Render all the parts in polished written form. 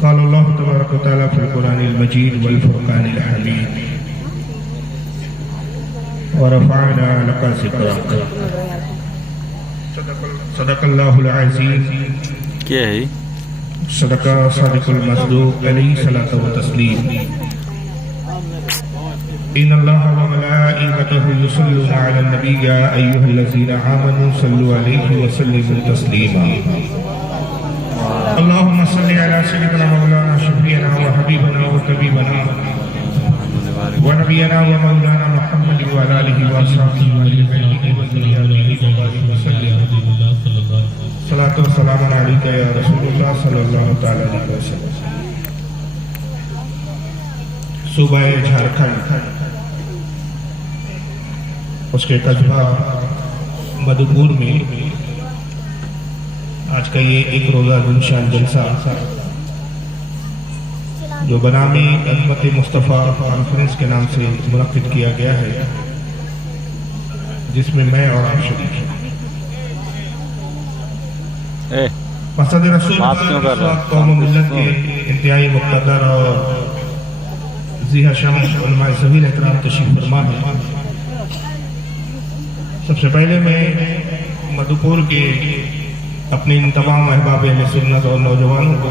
قال الله تبارك وتعالى في القرآن المجيد والفرقان الحميد ورفعنا لك ذكرك صدق الله العظيم کیا ہے صدق صادق المصدوق علیہ الصلوۃ والتسلیم ان اللہ وملائکته یصلون علی النبی یا ایھا الذین آمنوا صلوا علیہ وسلموا تسلیما اللهم صل على سيدنا مولانا شفيعنا وحبيبنا وطبيبنا ونبينا ومولانا محمد وعلى آله وصحبه وذريته وسلم صلاة والسلام عليك يا رسول الله صلى الله تعالى عليه وسلم۔ صوبہ جھارکھنڈ اس کے قصبہ مدھوپور میں آج کا یہ ایک روزہ گلشان جلسہ جو بنام عظمت مصطفیٰ کانفرنس کے نام سے منعقد کیا گیا ہے، جس میں میں اور آپ شریک ہیں۔ مسجد رسول قوم و ملت کے انتہائی مقتدر اور ذی شمس علماء ذوی الاحترام تشریف فرما ہیں۔ سب سے پہلے میں مدھوپور کے اپنے ان تمام احباب اہل سنت اور نوجوانوں کو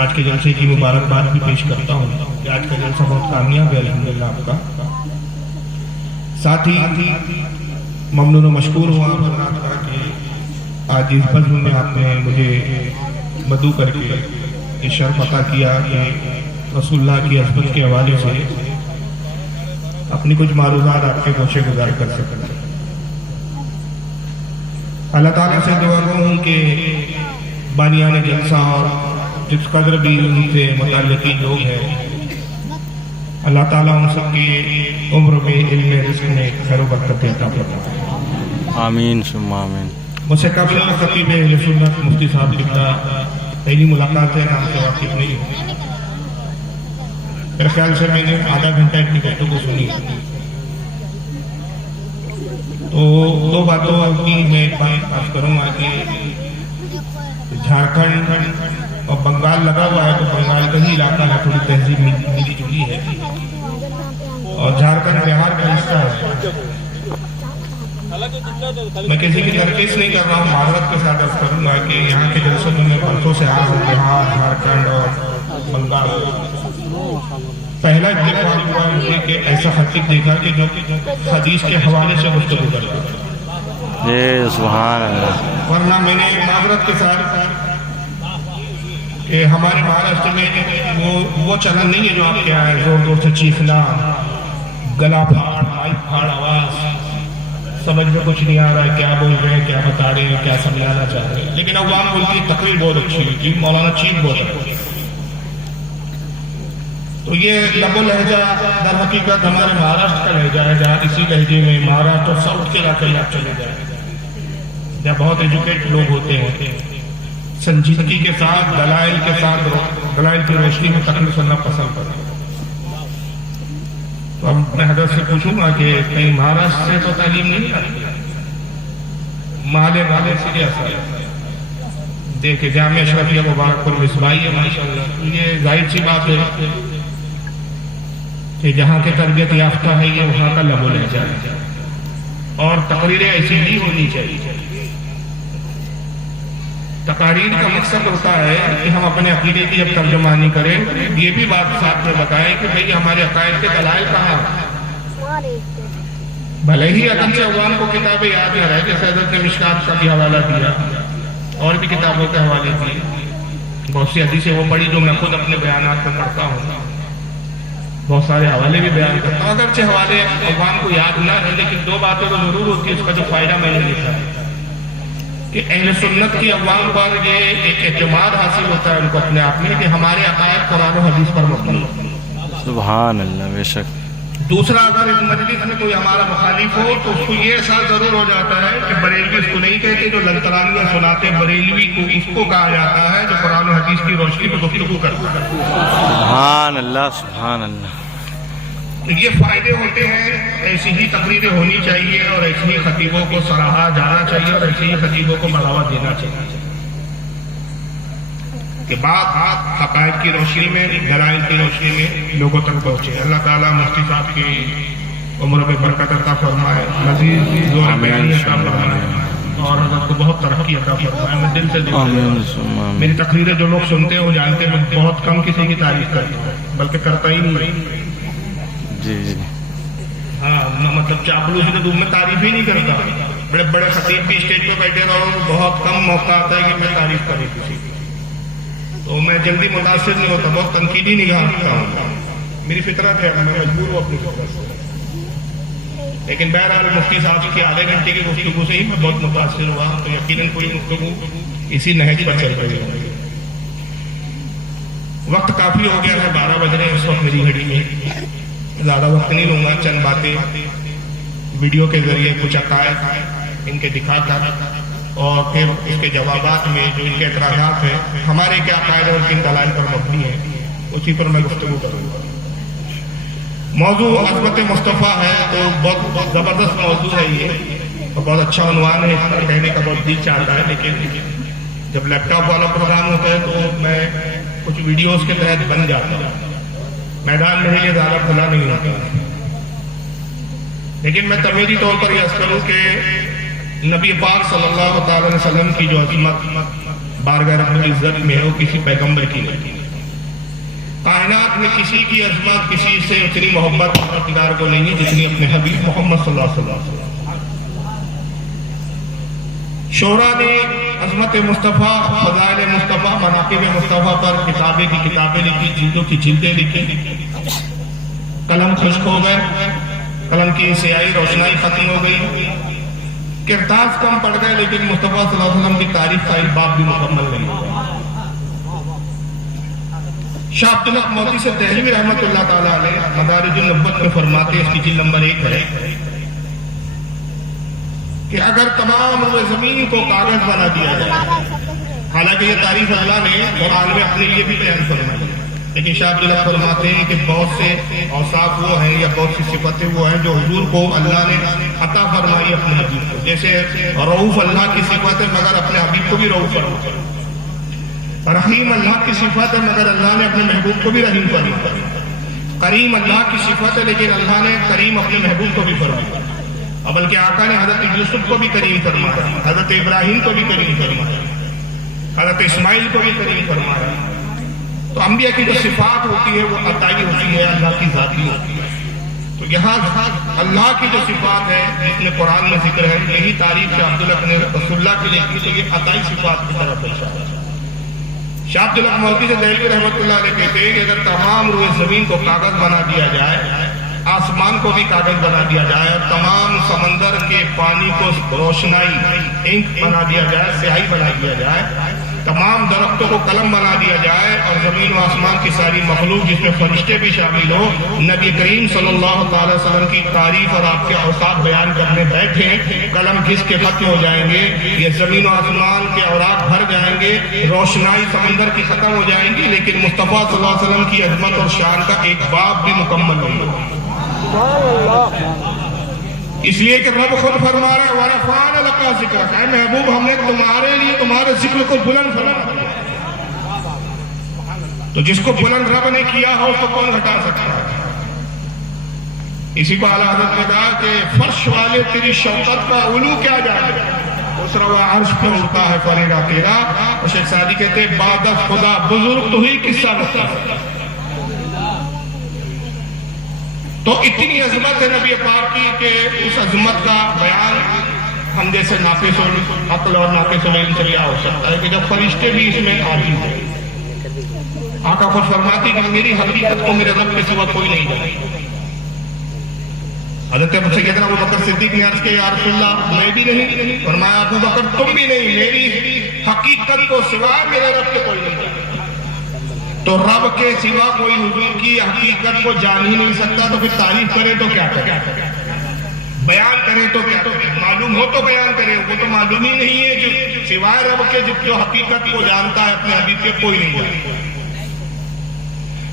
آج کے جلسے کی مبارکباد بھی پیش کرتا ہوں کہ آج کا جلسہ بہت کامیاب ہے الحمدللہ آپ کا۔ ساتھ ہی ممنون و مشکور ہوں آپ حضرات کا کہ آج اس بزم میں آپ نے مجھے مدعو کر کے یہ شرف عطا کیا کہ رسول اللہ کی عظمت کے حوالے سے اپنی کچھ معروضات آپ کے گوشے گزار کر سکیں۔ اللہ تعالیٰ سے دعا کروں کہ بانیان جلسہ اور جس قدر بھی ان سے متعلقی لوگ ہیں، اللہ تعالیٰ ان سب کی عمر میں علم رزق میں خیر و برکت عطا فرمائے۔ آمین ثم آمین۔ مجھ سے قبل خطیب اہل سنت مفتی صاحب لکھتا پہلی ملاقات ہے، نام سے واقف نہیں ہوں۔ میرے خیال سے میں نے آدھا گھنٹہ اتنی گفتگو سنی، تو دو باتوں کی میں ایک بات عرض کروں گا کہ جھارکھنڈ اور بنگال لگا ہوا ہے، تو بنگال کا ہی علاقہ ہے، تھوڑی تہذیب ملی جلی ہے، اور جھارکھنڈ بہار کا حصہ ہے۔ میں کسی کی ترکیز نہیں کر رہا ہوں، معذرت کے ساتھ عرض کروں گا کہ یہاں کے جلسوں میں برسوں سے آ رہا ہوں، بہار جھارکھنڈ اور بنگال۔ پہلا اتفاق ہوا مجھے کہ ایسا خطیب دیکھا کہ جو حدیث کے حوالے سے گفتگو کرتا ہے، سبحان اللہ۔ ورنہ میں نے معذرت کے ساتھ کہ ہمارے مہاراشٹر میں وہ چلن نہیں ہے جو آپ کے آئے، زور زور سے چیخنا، گلا پھاڑ، مائک پھاڑ آواز، سمجھ میں کچھ نہیں آ رہا ہے کیا بول رہے ہیں، کیا بتا رہے ہیں، کیا سمجھانا چاہ رہے ہیں۔ لیکن عوام بولتی تقریر بہت اچھی ہوئی، مولانا چیخ بہت اچھی۔ تو یہ لب و لہجہ در حقیقت ہمارے مہاراشٹر کا لہجہ ہے، جہاں اسی لہجے میں مہاراشٹر اور ساؤتھ کے علاقے آپ چلے جائیں، جہاں بہت ایجوکیٹ لوگ ہوتے ہیں، سنجیدگی کے ساتھ دلائل کی روشنی میں تقریر سننا پسند کرتے ہیں۔ تو اب میں حضرت سے پوچھوں گا کہ کہیں مہاراشٹر سے تو تعلیم نہیں آتی، مالے سے کیسا ہے؟ دیکھیں جامعہ اشرفیہ مبارک پر مصباحی ہے ماشاءاللہ، یہ ظاہر سی بات ہے کہ جہاں کے تربیت یافتہ ہے یہ وہاں کا لب و لہجہ ہے، اور تقریریں ایسی نہیں ہونی چاہیے۔ تقاریر کا مقصد ہوتا ہے کہ ہم اپنے عقیدے کی جب ترجمانی کریں، یہ بھی بات ساتھ میں بتائیں کہ بھئی ہمارے عقائد کے دلائل کہاں ہیں۔ بھلے ہی اگرچہ عوام کو کتابیں یاد نہ رہے، جیسے حضرت نے مشکات کا بھی حوالہ دیا اور بھی کتابوں کے حوالے دیے، بہت سی حدیثیں وہ پڑھی جو میں خود اپنے بیانات میں پڑھتا ہوں، بہت سارے حوالے بھی بیان کرتا ہوں، اگرچہ حوالے عوام کو یاد نہ ہے، لیکن دو باتیں تو ضرور ہوتی ہے اس کا جو فائدہ میں نے دیکھا ہے کہ اہل سنت کی عوام پر یہ ایک اعتماد حاصل ہوتا ہے ان کو اپنے آپ میں کہ ہمارے عقائد قرآن و حدیث پر مبنی ہے۔ سبحان اللہ، بے شک۔ دوسرا، اگر اس مجلس میں کوئی ہمارا مخالف ہو تو اس کو یہ احساس ضرور ہو جاتا ہے کہ بریلوی اس کو نہیں کہتے، جو لنترانیاں سناتے بریلوی کو اس کو کہا جاتا ہے جو قرآن و حدیث کی روشنی میں گفتگو کرتا ہے۔ سبحان اللہ، سبحان اللہ۔ یہ فائدے ہوتے ہیں، ایسی ہی تقریریں ہونی چاہیے اور ایسی ہی خطیبوں کو سراہا جانا چاہیے اور ایسی ہی خطیبوں کو بڑھاوا دینا چاہیے کہ بات حقائق کی روشنی میں، دلائل کی روشنی میں لوگوں تک پہنچے۔ اللہ تعالیٰ مفتی صاحب کی عمر میں برکت عطا فرمائے، مزید زور بیانی عطا فرمائے اور حضرت کو بہت ترقی عطا فرمائے۔ میں دل سے دعا کرتا ہوں، میری تقریریں جو لوگ سنتے ہیں وہ جانتے ہیں میں بہت کم کسی کی تعریف کرتا ہوں، بلکہ کرتا ہی نہیں۔ جی جی، ہاں، مطلب چاپلوسی کے روم میں تعریف ہی نہیں کرتا۔ بڑے بڑے خطیب بھی اسٹیج پہ بیٹھے رہو، بہت کم موقع آتا ہے کہ میں تعریف کروں کسی کی، تو میں جلدی متاثر نہیں ہوتا، بہت تنقیدی نگاہ رکھتا ہوں، میری فطرت ہے، میں مجبور ہوں اپنی فطرت سے۔ لیکن بہرحال مفتی صاحب کی آدھے گھنٹے کی گفتگو سے ہی میں بہت متاثر ہوا، تو یقیناً کوئی گفتگو اسی نہج پر چل رہی ہے۔ وقت کافی ہو گیا ہے، 12 بج رہے ہیں اس وقت میری گھڑی میں، زیادہ وقت نہیں لوں گا، چند باتیں ویڈیو کے ذریعے کچھ عقائد ان کے دکھا کر اور پھر اس کے جوابات میں جو ان کے اعتراضات ہیں، ہمارے کیا عقائد اور کن دلائل پر مبنی ہے، اسی پر میں گفتگو کروں گا۔ موضوع عظمت مصطفیٰ ہے تو بہت زبردست موضوع ہے یہ، اور بہت اچھا عنوان ہے، اس پر کہنے کا بہت دل چاہتا ہے، لیکن جب لیپ ٹاپ والا پروگرام ہوتا ہے تو میں کچھ ویڈیوز کے تحت بن جاتا ہوں، میدان میرے لیے زیادہ کھلا نہیں ہوتا، لیکن میں تمیری طور پر یہ عرض کروں کہ نبی پاک صلی اللہ تعالی علیہ وسلم کی جو عظمت بارگاہ رب العزت میں ہے وہ کسی پیغمبر کی نہیں۔ کائنات میں کسی کی عظمت کسی سے اتنی محبت پروردگار کو نہیں ہے جتنی اپنے حبیب محمد صلی اللہ علیہ وسلم۔ شعراء نے عظمت مصطفیٰ، فضائل مصطفیٰ، مناقب مصطفیٰ پر کتابیں کی کتابیں لکھی، جلدوں کی جلدیں لکھی، قلم خشک ہو گئے، قلم کی سیاہی روشنائی ختم ہو گئی، کرتاس کم پڑ گئے، لیکن مصطفیٰ صلی اللہ علیہ وسلم کی تعریف کا ایک باب بھی مکمل نہیں ہوا۔ شاہ عبدالحق موتی سے دہلوی رحمۃ اللہ تعالیٰ علیہ مدارج النبوت میں فرماتے ہیں، اس کی جلد نمبر 1 ہے کہ اگر تمام روئے زمین کو کاغذ بنا دیا جائے، حالانکہ یہ تعریف اللہ نے قرآن میں اپنے لیے بھی بیان فرمائی، لیکن شاہ عبدالحق فرماتے ہیں کہ بہت سے اوصاف وہ ہیں یا بہت سی صفتیں وہ ہیں جو حضور کو اللہ نے عطا فرمائی اپنے حبیب کو، جیسے رؤوف اللہ کی صفت ہے مگر اپنے حبیب کو بھی رؤوف فرمایا، رحیم اللہ کی صفت ہے مگر اللہ نے اپنے محبوب کو بھی رحیم فرمایا، کریم اللہ کی صفت ہے لیکن اللہ نے کریم اپنے محبوب کو بھی فرمایا، اور بلکہ آقا نے حضرت یوسف کو بھی کریم فرمایا، حضرت ابراہیم کو بھی کریم فرمایا، حضرت اسماعیل کو بھی کریم فرمایا۔ تو انبیاء کی جو صفات ہوتی ہے وہ عطائی ہوتی ہے، اللہ کی ذاتی ہوتی ہے۔ تو یہاں اللہ کی جو صفات ہے جس میں قرآن میں ذکر ہے، یہی تعریف شاہ عبدالحق نے رسول اللہ کے لیے کی، تو یہ عطائی صفات کی طرف اشارہ ہے۔ شاہ عبدالحق موتی سے دہلوی رحمۃ اللہ علیہ کہتے ہیں کہ اگر تمام روئے زمین کو کاغذ بنا دیا جائے، آسمان کو بھی کاغذ بنا دیا جائے، اور تمام سمندر کے پانی کو روشنائی انک بنا دیا جائے، سیاہی بنا دیا جائے، تمام درختوں کو قلم بنا دیا جائے، اور زمین و آسمان کی ساری مخلوق جس میں فرشتے بھی شامل ہو نبی کریم صلی اللہ تعالی وسلم کی تعریف اور آپ کے اوصاف بیان کرنے بیٹھے، قلم گھس کے ختم ہو جائیں گے، یہ زمین و آسمان کے اوراق بھر جائیں گے، روشنائی سمندر کی ختم ہو جائیں گی، لیکن مصطفیٰ صلی اللہ علیہ وسلم کی عظمت اور شان کا ایک باب بھی مکمل نہیں ہوگا۔ اس لیے کہ رب خود فرما رہا ہے وَرَفَعْنَا لَكَ ذِكْرَكَ، اے محبوب ہم نے تمہارے لیے تمہارے ذکر کو بلند فرما دیا۔ تو جس کو بلند رب نے کیا ہو تو کون ہٹا سکتا ہے؟ اسی کو اعلیٰ حضرت نے کہا کہ فرش والے تیری شوکت کا علو کیا جائے، دوسرا وہ عرش پہ اڑتا ہے فریدا تیرا۔ اور شیخ سعدی کہتے ہیں بعد خدا بزرگ تو ہی قصہ رکھتا ہے۔ تو اتنی عظمت ہے نبی پاک کی کہ اس عظمت کا بیان ہم جیسے ناقص العقل اور ناقص العلم سے کیا ہو سکتا ہے کہ جب فرشتے بھی اس میں عاجز ہیں۔ آقا خود فرماتی کہ میری حقیقت کو میرے رب کے سوا کوئی نہیں جانتا. حضرت سیدنا ابو بکر صدیق نے عرض کیا یا رسول اللہ میں بھی نہیں. فرمایا ابو بکر تم بھی نہیں, میری حقیقت کو سوا میرے رب کے کوئی نہیں جانتا. تو رب کے سوا کوئی حضور کی حقیقت کو جان ہی نہیں سکتا, تو پھر تعریف کرے تو کیا کرے, بیان کرے تو کیا کرے, معلوم ہو تو بیان کرے. وہ تو معلوم ہی نہیں ہے جو سوائے رب کے جو حقیقت کو جانتا ہے اپنے حبیب کے کوئی نہیں جانتا.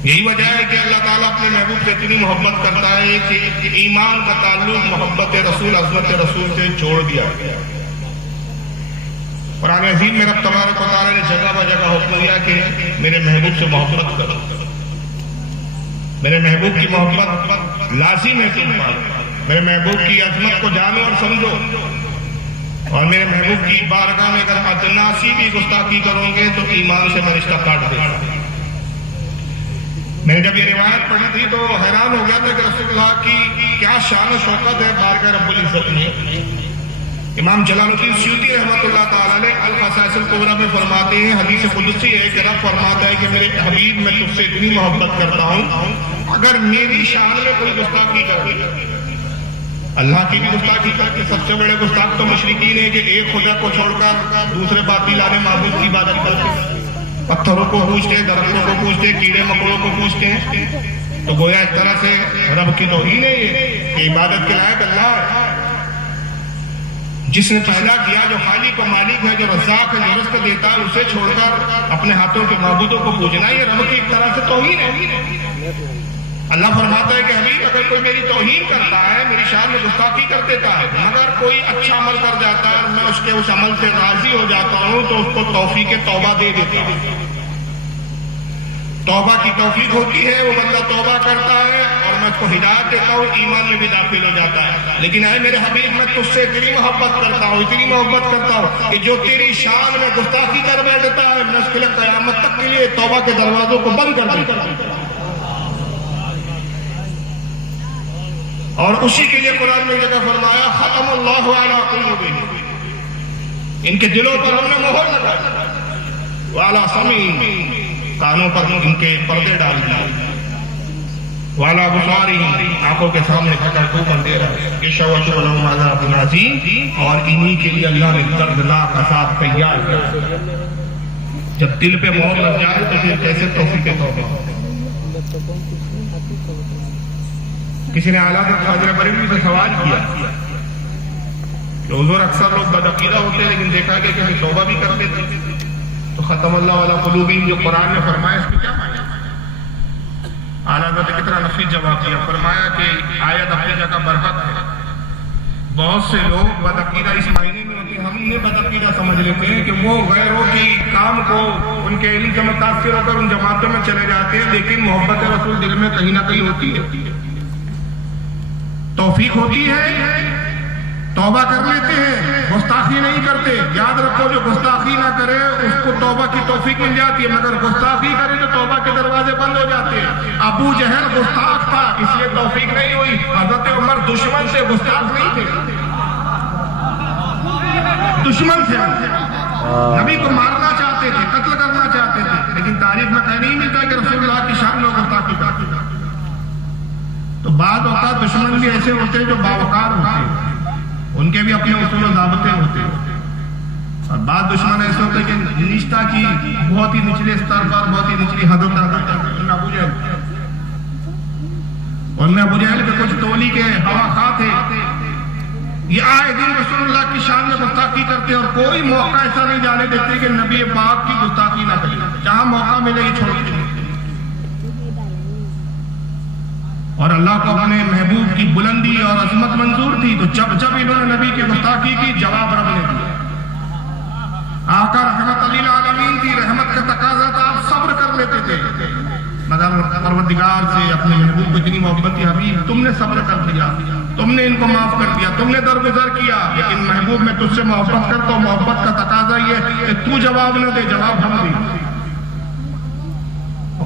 یہی وجہ ہے کہ اللہ تعالیٰ اپنے محبوب سے اتنی محبت کرتا ہے کہ ایمان کا تعلق محبت رسول عظمت رسول سے چھوڑ دیا گیا. قرآن عظیم میں رب تبارک و تعالیٰ نے جگہ بہ جگہ حکم دیا کہ میرے محبوب سے محبت کرو, میرے محبوب کی محبت لازم ہے تم پر, میرے محبوب کی عظمت کو جانو اور سمجھو, اور میرے محبوب کی بارگاہ میں اگر ادنا سی بھی گستاخی کرو گے تو ایمان سے میں رشتہ کاٹ دے گا. میں نے جب یہ روایت پڑھی تھی تو حیران ہو گیا تھا کہ رسول اللہ کی کیا شان و شوکت ہے بارگاہ رب العزت میں. امام جلال الدین سیوطی رحمۃ اللہ تعالیٰ نے الخصائص الکبریٰ میں فرماتے ہیں, حدیث قدسی ہے کہ رب فرماتا ہے کہ میرے حبیب میں تجھ سے اتنی محبت کرتا ہوں اگر میری شان میں کوئی گستاخی کرے, اللہ کی بھی گستاخی کرتے. سب سے بڑے گستاخ تو مشرکین ہیں کہ ایک خدا کو چھوڑ کر دوسرے باطل لانے معبود کی عبادت کرتے, پتھروں کو پوجتے, درختوں کو پوجتے, کیڑے مکوڑوں کو پوجتے ہیں. تو گویا اس طرح سے رب کی توہین ہے یہ کہ عبادت کے لائق اللہ ہے جس نے پیدا کیا, جو خالق و مالک ہے, جو رزاق ہے, جو رزق دیتا ہے, اسے چھوڑ کر اپنے ہاتھوں کے معبودوں کو پوجنا یہ رب کی ایک طرح سے توہین ہے. اللہ فرماتا ہے کہ حبیب اگر کوئی میری توہین کرتا ہے, میری شان میں گستاخی کر دیتا ہے, مگر کوئی اچھا عمل کر جاتا ہے اور میں اس کے اس عمل سے راضی ہو جاتا ہوں تو اس کو توفیق توبہ دے دیتا ہوں. توبہ کی توفیق ہوتی ہے, وہ بندہ توبہ کرتا ہے اور میں اس کو ہدایت دیتا ہوں, ایمان میں بھی داخل ہو جاتا ہے. لیکن اے میرے حبیب میں تجھ سے اتنی محبت کرتا ہوں, اتنی محبت کرتا ہوں کہ جو تیری شان میں گستاخی کر بیٹھتا ہے میں اس کے لیے قیامت تک کے لیے توبہ کے دروازوں کو بند کر دیتا ہوں. اور اسی کے لیے قرآن میں جگہ فرمایا ختم اللہ علی قلوبہم, ان کے دلوں پر ہم نے مہر لگائی, وعلی سمعہم, کانوں پر ان کے پردے ڈال دیے, وعلی ابصارہم, آنکھوں کے سامنے کھٹا کو بندے رہے, غشاوۃ لہم عذاب عظیم, اور انہی کے لیے اللہ نے دردناک عذاب تیار کیا. جب دل پہ مہر لگ جائے تو پھر کیسے توفیق توبہ. کسی نے اعلیٰ حضرت خواجہ بریلوی سے سوال کیا کہ حضور اکثر لوگ بدعقیدہ ہوتے ہیں لیکن دیکھا گیا کہ توبہ بھی کرتے تھے, تو ختم اللہ علی قلوبہم جو قرآن نے فرمایا اس پہ کیا معنی؟ اعلیٰ حضرت نے کتنا نفیس جواب دیا, فرمایا کہ آیت اپنی جگہ برحق ہے. بہت سے لوگ بدعقیدہ اس معنی میں ہوتے ہیں, ہم انہیں بدعقیدہ سمجھ لیتے ہیں کہ وہ غیروں کی کام کو ان کے علم سے متاثر ہو کر ان جماعتوں میں چلے جاتے ہیں, لیکن محبت رسول دل میں کہیں نہ کہیں ہوتی ہے. توفیق ہوتی ہے, توبہ کر لیتے ہیں, گستاخی نہیں کرتے. یاد رکھو جو گستاخی نہ کرے اس کو توبہ کی توفیق مل جاتی ہے, مگر گستاخی کرے تو توبہ کے دروازے بند ہو جاتے ہیں. ابو جہل گستاخ تھا اس لیے توفیق نہیں ہوئی, حضرت عمر دشمن سے گستاخ نہیں تھے, دشمن تھے, نبی کو مارنا چاہتے تھے, قتل کرنا چاہتے تھے, لیکن تاریخ میں کہیں نہیں ملتا کہ رسول اللہ کی شان میں گستاخی کرتے تھے. تو بعض اوقات دشمن بھی ایسے ہوتے ہیں جو باوقار ہوتے ہیں, ان کے بھی اپنے اصول و ضابطے ہوتے ہیں, اور بعض دشمن ایسے ہوتے ہیں کہ نشتہ کی بہت ہی نچلے سطح پر, بہت ہی نچلی حدوں تک. ان میں ابو جہل کے کچھ تولی کے ہوا خواہ تھے, یہ آئے دن رسول اللہ کی شان میں گستاخی کرتے اور کوئی موقع ایسا نہیں جانے دیتے کہ نبی پاک کی گستاخی نہ کرے, جہاں موقع ملے یہ چھوڑ دیں. اور اللہ کو اپنے محبوب کی بلندی اور عظمت منظور تھی, تو جب جب انہوں نے نبی کی گستاخی کی جواب رب نے دیا. آقا رحمت للعالمین تھی, رحمت کا تقاضا تھا, آپ صبر کر لیتے تھے, مگر پروردگار سے اپنے محبوب کو اتنی محبت تھی, حبیب تم نے صبر کر دیا, تم نے ان کو معاف کر دیا, تم نے درگزر کیا, لیکن محبوب میں تجھ سے محبت کرتا ہوں, محبت کا تقاضا یہ ہے کہ تو جواب نہ دے, جواب ہم دیں.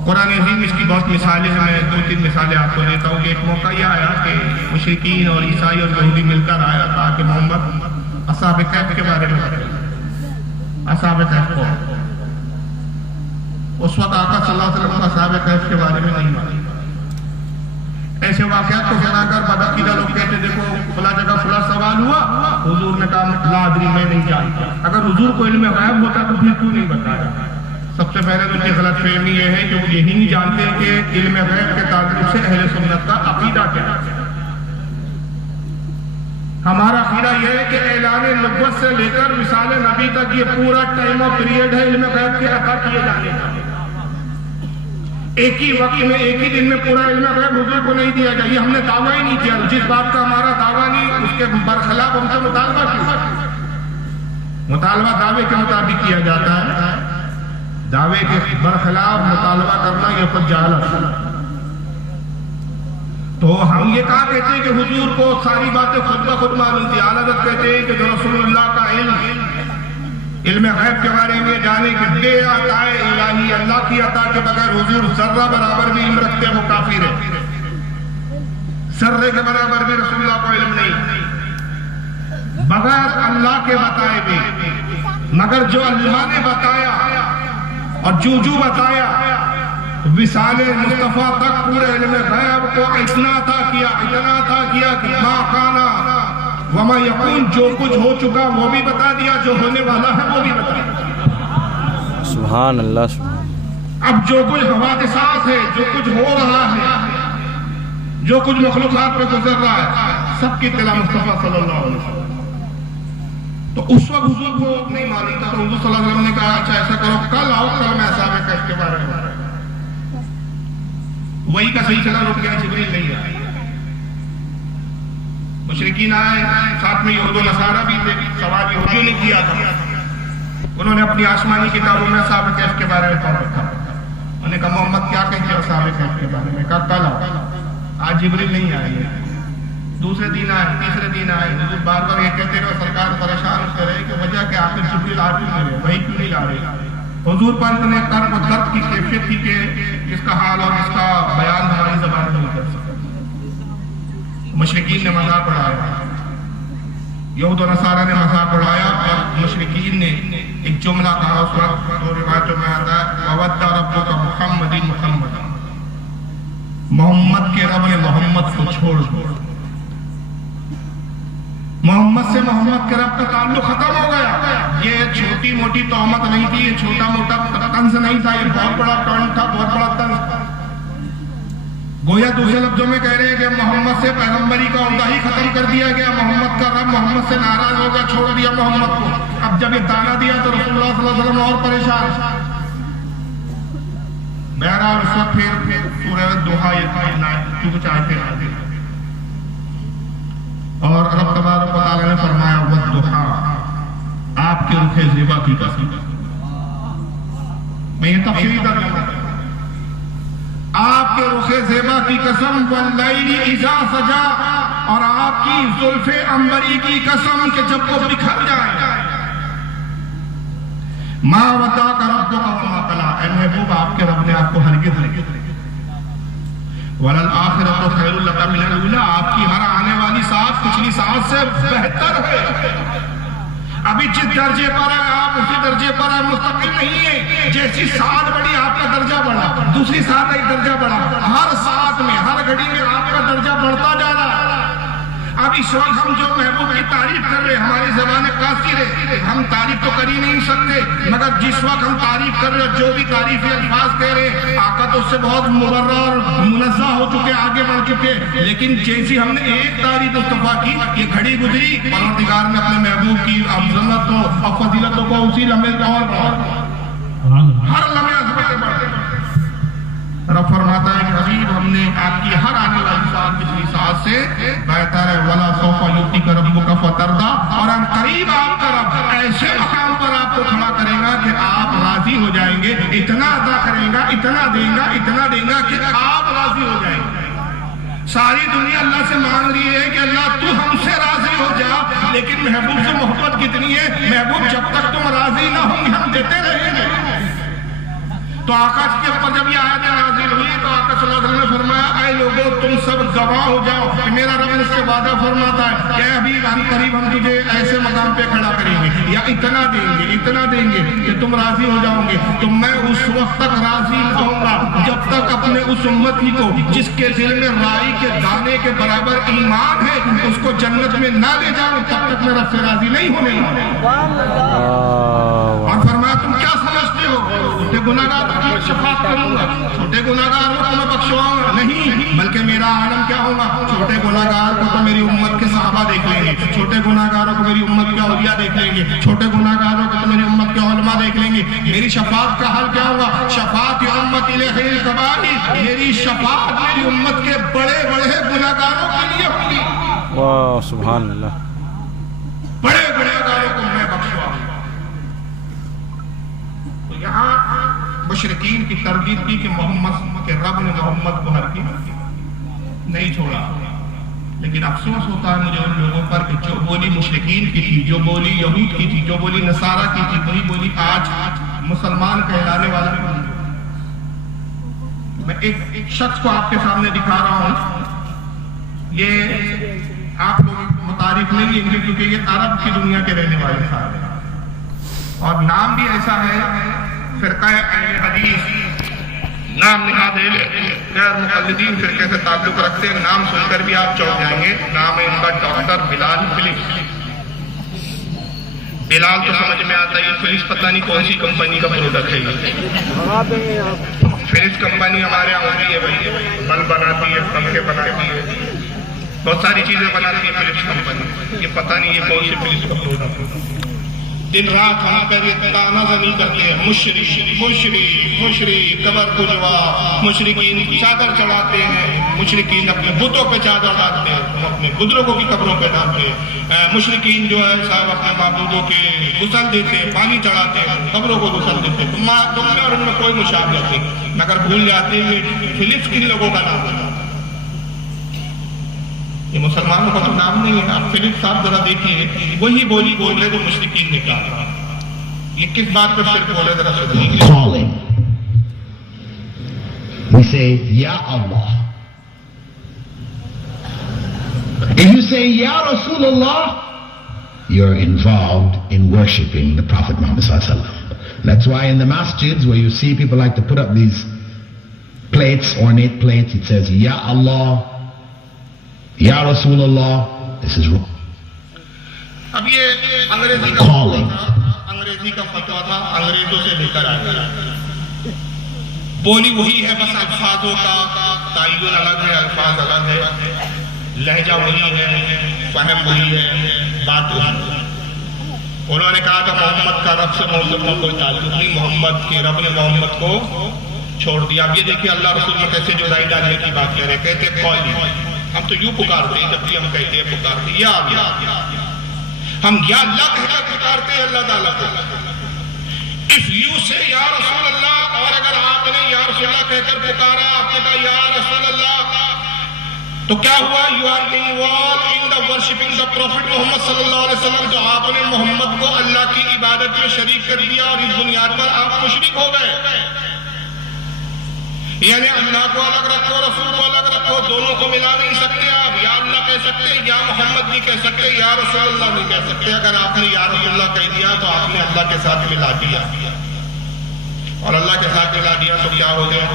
قرآن عظیم اس کی بہت مثالیں ہیں, میں 2-3 مثالیں آپ کو دیتا ہوں. کہ ایک موقع یہ آیا کہ مشرکین اور عیسائی اور یہودی مل کر آیا تھا کہ محمد اصحاب کہف کے بارے میں بتائیں. اصحاب کہف کو اس وقت آقا صلی اللہ علیہ وسلم کا صحابہ کہف کے بارے میں نہیں مانی. ایسے واقعات کو سنا کر بدعقیدہ لوگ کہتے دیکھو فلاں جگہ فلاں سوال ہوا, حضور نے کہا لا ادری, میں نہیں جانتا. اگر حضور کو علم غیب ہوتا تو پھر کیوں نہیں بتایا؟ سب سے پہلے تو ان کی غلط فہمی یہ ہے کہ وہ یہی نہیں جانتے کہ علم غیب کے تعلق سے اہل سنت کا عقیدہ کیا ہے. ہمارا عقیدہ یہ ہے کہ اعلان نبوت سے لے کر وصال نبی تک یہ پورا ٹائم اور پیریڈ ہے علم غیب کے عطا کیے جانے کا. ایک ہی وقت میں ایک ہی دن میں پورا علم غیب حضور کو نہیں دیا جائے, یہ ہم نے دعویٰ ہی نہیں کیا. جس بات کا ہمارا دعویٰ نہیں اس کے برخلاف ہم سے مطالبہ کیا. مطالبہ دعوے کے مطابق کیا جاتا ہے, دعوے کے برخلاف مطالبہ کرنا یہ خود جہالت. تو ہم یہ کہا کہتے ہیں کہ حضور کو ساری باتیں خود بخود معلوم تھی. اعلیٰ حضرت کہتے ہیں کہ جو رسول اللہ کا علم غیب کے بارے میں جانے کہ بے عطا الہی, اللہ کی عطا کے بغیر حضور ذرہ برابر بھی علم رکھتے وہ کافر ہے. ذرے کے برابر بھی رسول اللہ کو علم نہیں, بغیر اللہ کے بتائے بھی. مگر جو اللہ نے بتایا اور جو بتایا وصال مصطفیٰ تک پورے علم غیب کو اتنا عطا کیا کہ ما کانا وما یکون, جو کچھ ہو چکا وہ بھی بتا دیا, جو ہونے والا ہے وہ بھی بتا دیا. سبحان اللہ, سبحان. اب جو کچھ حوادثات ہے, جو کچھ ہو رہا ہے, جو کچھ مخلوقات پہ گزر رہا ہے, سب کی اطلاع مصطفیٰ صلی اللہ علیہ وسلم. تو اس وقت حضور کو نہیں معلوم تھا, تو حضور صلی اللہ علیہ وسلم نے کہا اچھا ایسا کرو کل آؤ, کل میں اصحاب کہف کے بارے میں. وہی کا صحیح چلا رک گیا, جبریل نہیں آئے. مشرکین آئے, ساتھ میں یہود و نصارہ بھی تھے. سوال یہودیوں نے کیا تھا, انہوں نے اپنی آسمانی کتابوں میں اصحاب کہف کے بارے میں پڑھا تھا. انہوں نے کہا محمد کیا کہتے ہیں اصحاب کہف کے بارے میں؟ کہا کل آؤ. آج جبریل نہیں آئے. دوسرے دن آئے, تیسرے دن آئے. حضور بار بار یہ کہتے رہے, سرکار پریشان کر رہے کہ وجہ کہ آخر جبریل آ کیوں نہیں رہے, وہی کیوں نہیں لا رہے. حضور پر اتنے کرب و درد کی کیفیت تھی کہ اس کا حال اور اس کا بیان ہماری زبان میں نہیں کر سکتا. مشرکین نے مذاق اڑایا, یہود و نصارہ نے مذاق اڑایا, اور مشرکین نے ایک جملہ کہا اس وقت, تو روایتوں میں آتا ہے وَوَدَّ رَبُّكَ مُحَمَّدٍ مُحَمَّدًا, محمد کے رب نے محمد کو چھوڑ دیا. محمد سے محمد کے رب کا تعلق ختم ہو گیا. یہ چھوٹی موٹی تہمت نہیں تھی, یہ چھوٹا موٹا طنز نہیں تھا, یہ بہت بڑا ٹرن تھا, بہت بڑا طنز تھا. گویا دوسرے لفظوں میں کہہ رہے ہیں کہ محمد سے پیغمبری کا عہدہ ہی ختم کر دیا گیا. محمد کا رب محمد سے ناراض ہو گیا, چھوڑ دیا محمد کو. اب جب یہ تانا دیا تو رسول اللہ صلی اللہ علیہ وسلم اور پریشان. بہرحال اس وقت پھر سورہ دوحہ یہ کچھ آیتیں نازل ہوئی, اور رب تبارک و تعالی نے فرمایا والضحیٰ, آپ کے رخ زیبا کی قسم. میں یہ تفصیلی ترجمہ کروں, آپ کے رخ زیبا کی قسم, واللیل اذا سجا, اور آپ کی زلف عنبری کی قسم کہ جب وہ بکھر جائے. ما ودعک ربک وما قلی, اے محبوب آپ کے رب نے آپ کو ہرگز وَلَلْآخِرَةُ خَيْرٌ لَكَ مِنَ الْأُولَىٰ, آپ کی ہر آنے والی ساتھ پچھلی ساتھ سے بہتر ہے. ابھی جس درجے پر ہے آپ اسی درجے پر ہے, مستقل نہیں ہے. جیسی ساتھ بڑی آپ کا درجہ بڑھا, دوسری ساتھ ایک درجہ بڑھا, ہر ساتھ میں ہر گھڑی میں آپ کا درجہ بڑھتا جا رہا ہے. اب اس وقت ہم جو محبوب کی تعریف کر رہے ہیں, ہماری زبان قاصر ہے, ہم تعریف تو کر ہی نہیں سکتے, مگر جس وقت ہم تعریف کر رہے ہیں, جو بھی تعریفی الفاظ کہہ رہے ہیں, آقا تو اس سے بہت مبرہ اور منزہ ہو چکے, آگے بڑھ چکے. لیکن جیسی ہم نے ایک تعریف مصطفیٰ کی, یہ گھڑی گزری, پروردگار نے اپنے محبوب کی عظمت کو اور فضیلتوں کو اسی لمحے اور ہر لمحے عظمتیں بڑھتے. رب فرماتا ہے کہ حبیب ہم نے آپ کی ہر آنے والی ساتھ پچھلی ساتھ سے بہتر ہے. وَلَا سَوْفَ يُؤْتِكَ رَبُّكَ فَتَرْضَىٰ, اور ان قریب آپ کا رب ایسے مقام پر آپ کو کھڑا کرے گا کہ آپ راضی ہو جائیں گے. اتنا عطا کرے گا, اتنا دیں گا, اتنا دیں گا کہ آپ راضی ہو جائیں گے. ساری دنیا اللہ سے مانگ رہی ہے کہ اللہ تو ہم سے راضی ہو جا, لیکن محبوب سے محبت کتنی ہے, محبوب جب تک تم راضی نہ ہوں گے ہم دیتے رہیں گے. تو آقا کے اوپر جب یہ آیت نازل ہوئی تو آقا صلی اللہ علیہ وسلم نے فرمایا اے لوگوں تم سب گواہ ہو جاؤ کہ میرا رب مجھ سے وعدہ فرماتا ہے کہ حبیب ہم قریب ہم تجھے ایسے مقام پہ کھڑا کریں گے یا اتنا دیں گے کہ تم راضی ہو جاؤ گے، تو میں اس وقت تک راضی رہوں گا جب تک اپنے اس امتی کو جس کے دل میں رائی کے دانے کے برابر ایمان ہے اس کو جنت میں نہ لے جاؤں تب تک میں رب سے راضی نہیں ہونے والا۔ اور فرمایا تم کیا سمجھتے ہو چھوٹے گناہگاروں کی شفاعت کروں گا، چھوٹے گناہگاروں کو میں بخشواؤں گا؟ نہیں، بلکہ میرا عالم کیا ہوگا، چھوٹے گناہگار کو تو میری امت کے صحابہ دیکھ لیں گے، چھوٹے گناہگاروں کو میری امت کے اولیاء دیکھ لیں گے، چھوٹے گناہگاروں کو تو میری امت کے علماء دیکھ لیں گے۔ میری شفاعت کا حال کیا ہوگا؟ شفاعت امت الیہ الکبائر، میری شفاعت میری امت کے بڑے بڑے گناہگاروں کے لیے ہوگی۔ واہ سبحان اللہ، بڑے گناہگاروں کو میں بخشواؤں گا۔ تو یہاں مشرکین کی تردید کی کہ محمد کے رب نے محمد کو ہرگز نہیں چھوڑا، لیکن افسوس ہوتا ہے مجھے ان لوگوں پر کہ جو بولی مشرکین کی تھی، جو بولی یہود کی تھی، جو بولی نصارہ کی تھی، وہی بولی آج مسلمان کہلانے والا ہے۔ میں ایک شخص کو آپ کے سامنے دکھا رہا ہوں، یہ آپ لوگ متعارف نہیں ہیں گے کیونکہ یہ عرب کی دنیا کے رہنے والے ہیں اور نام بھی ایسا ہے فرقہ اہل حدیث، نام نہاد غیر مقلدین فرقے سے تعلق رکھتے ہیں۔ نام سن کر بھی آپ چوک جائیں گے، نام ہے ان کا ڈاکٹر بلال فلپس۔ بلال تو سمجھ میں آتا ہے، فلپس پتہ نہیں کون سی کمپنی کا پروڈکٹ ہے یہ۔ فلپس کمپنی ہمارے یہاں ہوتی ہے بھائی، بلب بناتی ہے، پنکھے بناتی ہے، بہت ساری چیزیں بناتی ہے فلپس کمپنی۔ یہ پتہ نہیں یہ کون سی فلپس کا پروڈکٹ ہے۔ دن رات ہم پر یہ تانا زنی کرتے ہیں، مشرک قبر پجوا، مشرکین چادر چڑھاتے ہیں، مشرکین اپنے بتوں پہ چادر ڈالتے ہیں، ہم اپنے بزرگوں کی قبروں پہ ڈالتے ہیں۔ مشرکین جو ہے صاحب اپنے معبودوں کے غسل دیتے ہیں، پانی چڑھاتے ہیں، قبروں کو غسل دیتے ہیں۔ تم میں اور ان میں کوئی مشابہت نہیں، مگر بھول جاتے ہیں فلپس کن لوگوں کا نام ہے؟ یہ مسلمانوں کا تو نام نہیں ہے۔ آپ فلپس صاحب ذرا دیکھیے، وہی بولی بول رہے جو مشرکین نے کہا۔ یہ کس بات پر شرک بول رہے ذرا سنیے۔ Calling. We say, Ya Allah. If you say, Ya Rasulullah, you're involved in worshipping the Prophet Muhammad Sallallahu Alaihi Wasallam. That's why in the masjids where you see people like to put up these plates, ornate plates, it says, Ya Allah, Ya Rasulullah. This is wrong. اب یہ انگریزی کا فتویٰ تھا، انگریزوں سے لے کر آیا۔ بولی وہی ہے، بس الفاظوں کا تعین الگ ہے، الفاظ الگ ہے، لہجہ وہی ہے، فہم وہی ہے، بات وہی ہے۔ انہوں نے کہا کہ محمد کا رب سے محمد کا کوئی تعلق نہیں، محمد کے رب نے محمد کو چھوڑ دیا۔ اب یہ دیکھیں اللہ رسول میں کیسے جدائی ڈالنے کی بات کر رہے ہیں، کہتے قولی، ہم تو یوں پکارتے ہیں، جب بھی ہم کہتے ہیں پکارتے ہیں یا اللہ، ہم یا اللہ کہہ کر پکارتے ہیں اللہ تعالیٰ کو۔ If you say یا رسول اللہ، اور اگر آپ نے یا رسول اللہ کہہ کر پکارا، آپ نے کہا یا رسول اللہ، تو کیا ہوا؟ You are involved in the worshipping the Prophet محمد صلی اللہ علیہ وسلم، تو آپ نے محمد کو اللہ کی عبادت میں شریک کر دیا اور اس بنیاد پر آپ مشرک ہو گئے۔ یعنی اللہ کو الگ رکھو، رسول کو الگ رکھو، دونوں کو ملا نہیں سکتے آپ۔ یا اللہ کہہ سکتے، یا محمد نہیں کہہ سکتے، یا رسول اللہ نہیں کہہ سکتے۔ اگر آپ نے یا رسول اللہ کہہ دیا تو آپ نے اللہ کے ساتھ ملا دیا، اور اللہ کے ساتھ ملا دیا تو کیا ہو گیا؟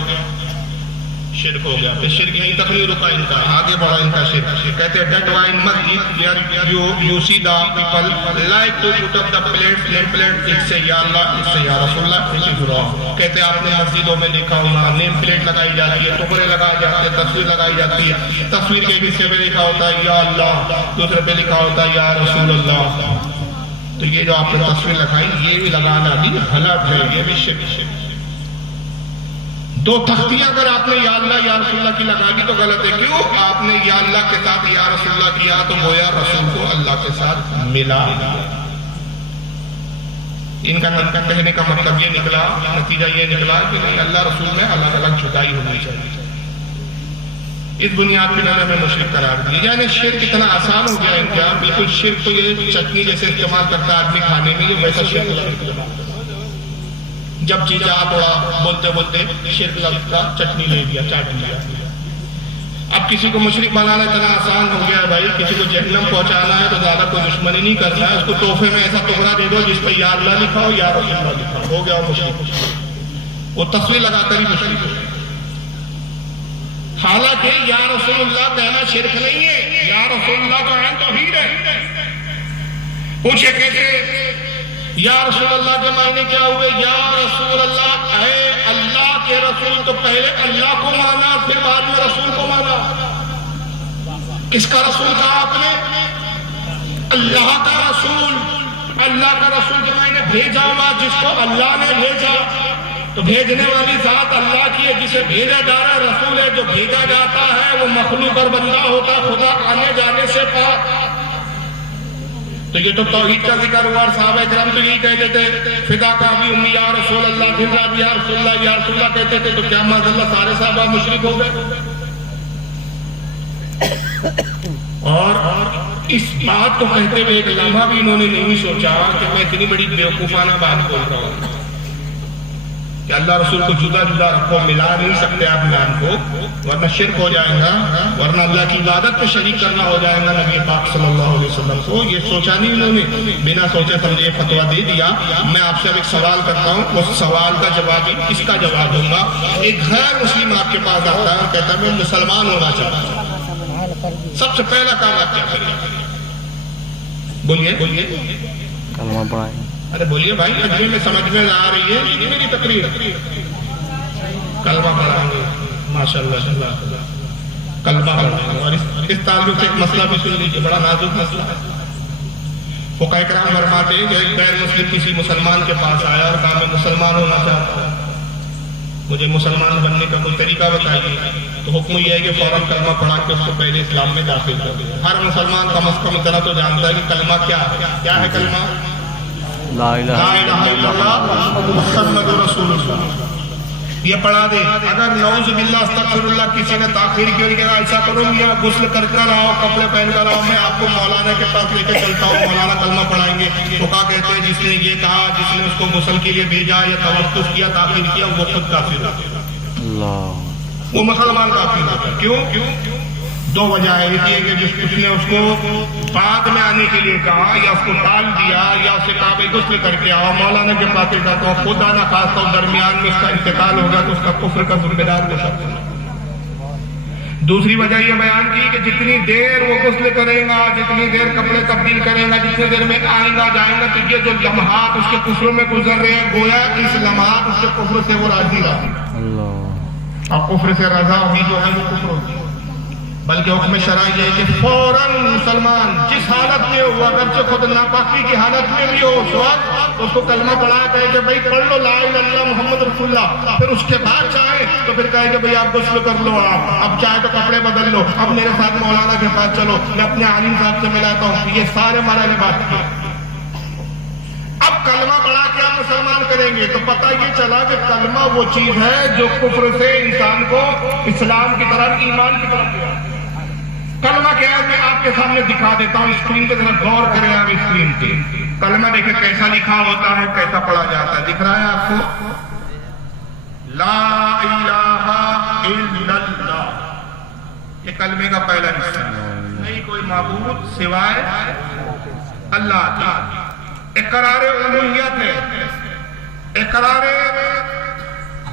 شرک ہو گیا۔ پھر شرک یہیں تک نہیں رکا، ان کا آگے بڑھا ان کا شرک۔ کہتے ہیں that why in masjid you see the people like to put up the plates, name plates، ایک سے یا اللہ، ایک سے یا رسول اللہ، this is wrong۔ کہتے ہیں آپ نے مسجدوں میں دیکھا ہوگا، نیم پلیٹ لگائی جاتی ہے، ٹکڑے لگائے جاتے ہیں، تصویر لگائی جاتی ہے، تصویر کے حصے پہ لکھا ہوتا ہے یا اللہ، دوسرے پہ لکھا ہوتا ہے یا رسول اللہ۔ تو یہ جو آپ نے تصویر لگائی، یہ بھی لگانا بھی غلط ہے، یہ بھی شرک۔ دو تختیاں اگر آپ نے یا اللہ یا رسول اللہ کی لگا دی تو غلط ہے۔ کیوں؟ آپ نے یا اللہ کے ساتھ یا رسول اللہ کیا تو گویا رسول کو اللہ کے ساتھ ملا۔ ان کا کہنے کا مطلب یہ نکلا، نتیجہ یہ نکلا کہ نہیں، اللہ رسول میں الگ الگ جدائی ہونی چاہیے۔ اس بنیاد پہ ہمیں مشرک قرار دیا۔ یعنی شرک اتنا آسان ہو گیا ان کا، بالکل شرک تو یہ چٹنی جیسے استعمال کرتا ہے آدمی کھانے میں، یہ ویسا شرک استعمال کرتا ہے۔ جب چیزا تھوڑا بولتے بولتے شرک لفظ کا چٹنی لے لیا، چاٹ لیا۔ اب کسی کو مشرک بنانا اتنا آسان ہو گیا ہے بھائی، کسی کو جہنم پہنچانا ہے تو زیادہ کوئی دشمنی نہیں کرنا ہے، اس کو تحفے میں ایسا ٹکڑا دے دو جس پہ یا اللہ لکھا ہو یا رسول اللہ لکھا ہو گیا وہ مشرک، وہ تصویر لگا کر ہی مشرک۔ حالانکہ یا رسول اللہ کہنا شرک نہیں ہے، یا رسول اللہ کا عین توحید ہے۔ پوچھے کیسے؟ یا رسول اللہ کے معنی کیا ہوئے؟ یا رسول اللہ، اے اللہ کے رسول، تو پہلے اللہ کو مانا پھر بعد میں رسول کو مانا۔ کس کا رسول کہا آپ نے؟ اللہ کا رسول۔ اللہ کا رسول کے معنی بھیجا ہوا، جس کو اللہ نے بھیجا، تو بھیجنے والی ذات اللہ کی ہے، جسے بھیجا جا رہا ہے رسول ہے، جو بھیجا جاتا ہے وہ مخلوق اور بندہ ہوتا ہے، خدا آنے جانے سے پاک۔ تو یہ تو توحید کا ذکر ہوا، اور صحابہ کرام تو یہی کہتے تھے، فدا کا بھی امی یا رسول اللہ، دھنرا بھی یا رسول اللہ، یا رسول اللہ کہتے تھے، تو کیا معاذ اللہ سارے صحابہ مشرک ہو گئے؟ اور اس بات کو کہتے ہوئے ایک لمحہ بھی انہوں نے نہیں سوچا کہ میں اتنی بڑی بیوقوفانہ بات بول رہا ہوں کہ اللہ رسول کو جدا جدا رکھو، ملا نہیں سکتے آپ نام کو، ورنہ شرک ہو جائے گا، ورنہ اللہ کی عبادت میں شریک کرنا ہو جائے گا نبی پاک صلی اللہ علیہ وسلم کو۔ یہ سوچا نہیں انہوں نے، بنا سوچے سمجھے فتویٰ دے دیا۔ میں آپ سے اب ایک سوال کرتا ہوں، اس سوال کا جواب اس کا جواب دوں گا۔ ایک غیر مسلم آپ کے پاس آتا ہے اور کہتا ہے میں مسلمان ہونا چاہتا ہوں، سب سے پہلا کام آپ کیا کریں؟ بولیے بولیے، کلمہ پڑھائیں۔ ارے بولیے بھائی، اجمے میں سمجھ میں آ رہی ہے یہ میری تقریر؟ کلمہ پڑھائیں گے، ماشاء اللہ، کلمہ پڑھائیں گے۔ اور اس تعلق سے ایک مسئلہ بھی سن لیجیے، بڑا نازک مسئلہ ہے۔ فقہاء کرام فرماتے ہیں کہ ایک غیر مسلم کسی مسلمان کے پاس آیا اور کہا میں مسلمان ہونا چاہتا ہوں، مجھے مسلمان بننے کا کوئی طریقہ بتائیے۔ تو حکم یہ ہے کہ فوراً کلمہ پڑھا کے اس کو پہلے اسلام میں داخل کر دیں۔ ہر مسلمان کم از کم اتنا تو جانتا ہے کہ کلمہ کیا ہے۔ کیا ہے کلمہ؟ لا الہ الا اللہ محمد رسول اللہ۔ یہ پڑھا دے۔ اگر نعوذ باللہ استغفر اللہ کسی نے تاخیر کی اور کہا ایسا کرو یا غسل کر کر آؤ، کپڑے پہن کر آؤ، میں آپ کو مولانا کے پاس لے کے چلتا ہوں، مولانا کلمہ پڑھائیں گے، تو کہا کہتے ہیں جس نے یہ کہا، جس نے اس کو غسل کے لیے بھیجا یا توقف کیا، تاخیر کیا، وہ خود کافر ہے، اللہ، وہ مسلمان کافر ہوتا ہے۔ کیوں؟ دو وجہ ہے، یہ کہ جس نے اس کو بعد میں آنے کے لیے کہا یا اس کو ٹال دیا یا اسے کہا کہ غسل کر کے آؤ، مولانا کے پاس جاتا ہوں، خدا نہ خواستہ ہوں درمیان میں اس کا انتقال ہوگا تو اس کا کفر کا ذمہ دار ہو سکتا ہے۔ دوسری وجہ یہ بیان کی کہ جتنی دیر وہ غسل کرے گا، جتنی دیر کپڑے تبدیل کرے گا، جتنی دیر میں آئے گا جائے گا، تو یہ جو لمحات اس کے کفر میں گزر رہے ہیں، گویا اس لمحات اس کے کفر سے وہ راضی رہا، اور کفر سے رضا بھی جو ہے وہ کفر ہوتی ہے۔ بلکہ حکم شرعی یہ ہے کہ فوراً مسلمان جس حالت میں ہو، اگرچہ خود ناپاکی کی حالت میں بھی ہو، اس وقت اس کو کلمہ پڑھا کہے کہ بھائی پڑھ لو لا الہ الا اللہ محمد رسول اللہ، پھر اس کے بعد چاہے تو پھر کہے کہ بھائی آپ غسل کر لو، آپ اب چاہے تو کپڑے بدل لو، اب میرے ساتھ مولانا کے پاس چلو، میں اپنے عالم صاحب سے ملاتا ہوں، یہ سارے مرحلے بات کیے۔ اب کلمہ پڑھا کے آپ مسلمان کریں گے تو پتہ یہ چلا کہ کلمہ وہ چیز ہے جو کفر سے انسان کو اسلام کی طرف، ایمان کی طرف لے آتی ہے۔ کلمہ کیا ہے میں آپ کے سامنے دکھا دیتا ہوں، اسکرین پہ ذرا غور کریں آپ اسکرین پہ۔ کلمہ دیکھیں کیسا لکھا ہوتا ہے، کیسا پڑھا جاتا ہے، دکھ رہا ہے آپ کو؟ لا الہ الا اللہ، یہ کلمے کا پہلا حصہ ہے، نہیں کوئی معبود سوائے اللہ کی، اقرار الوہیت ہے، اقرار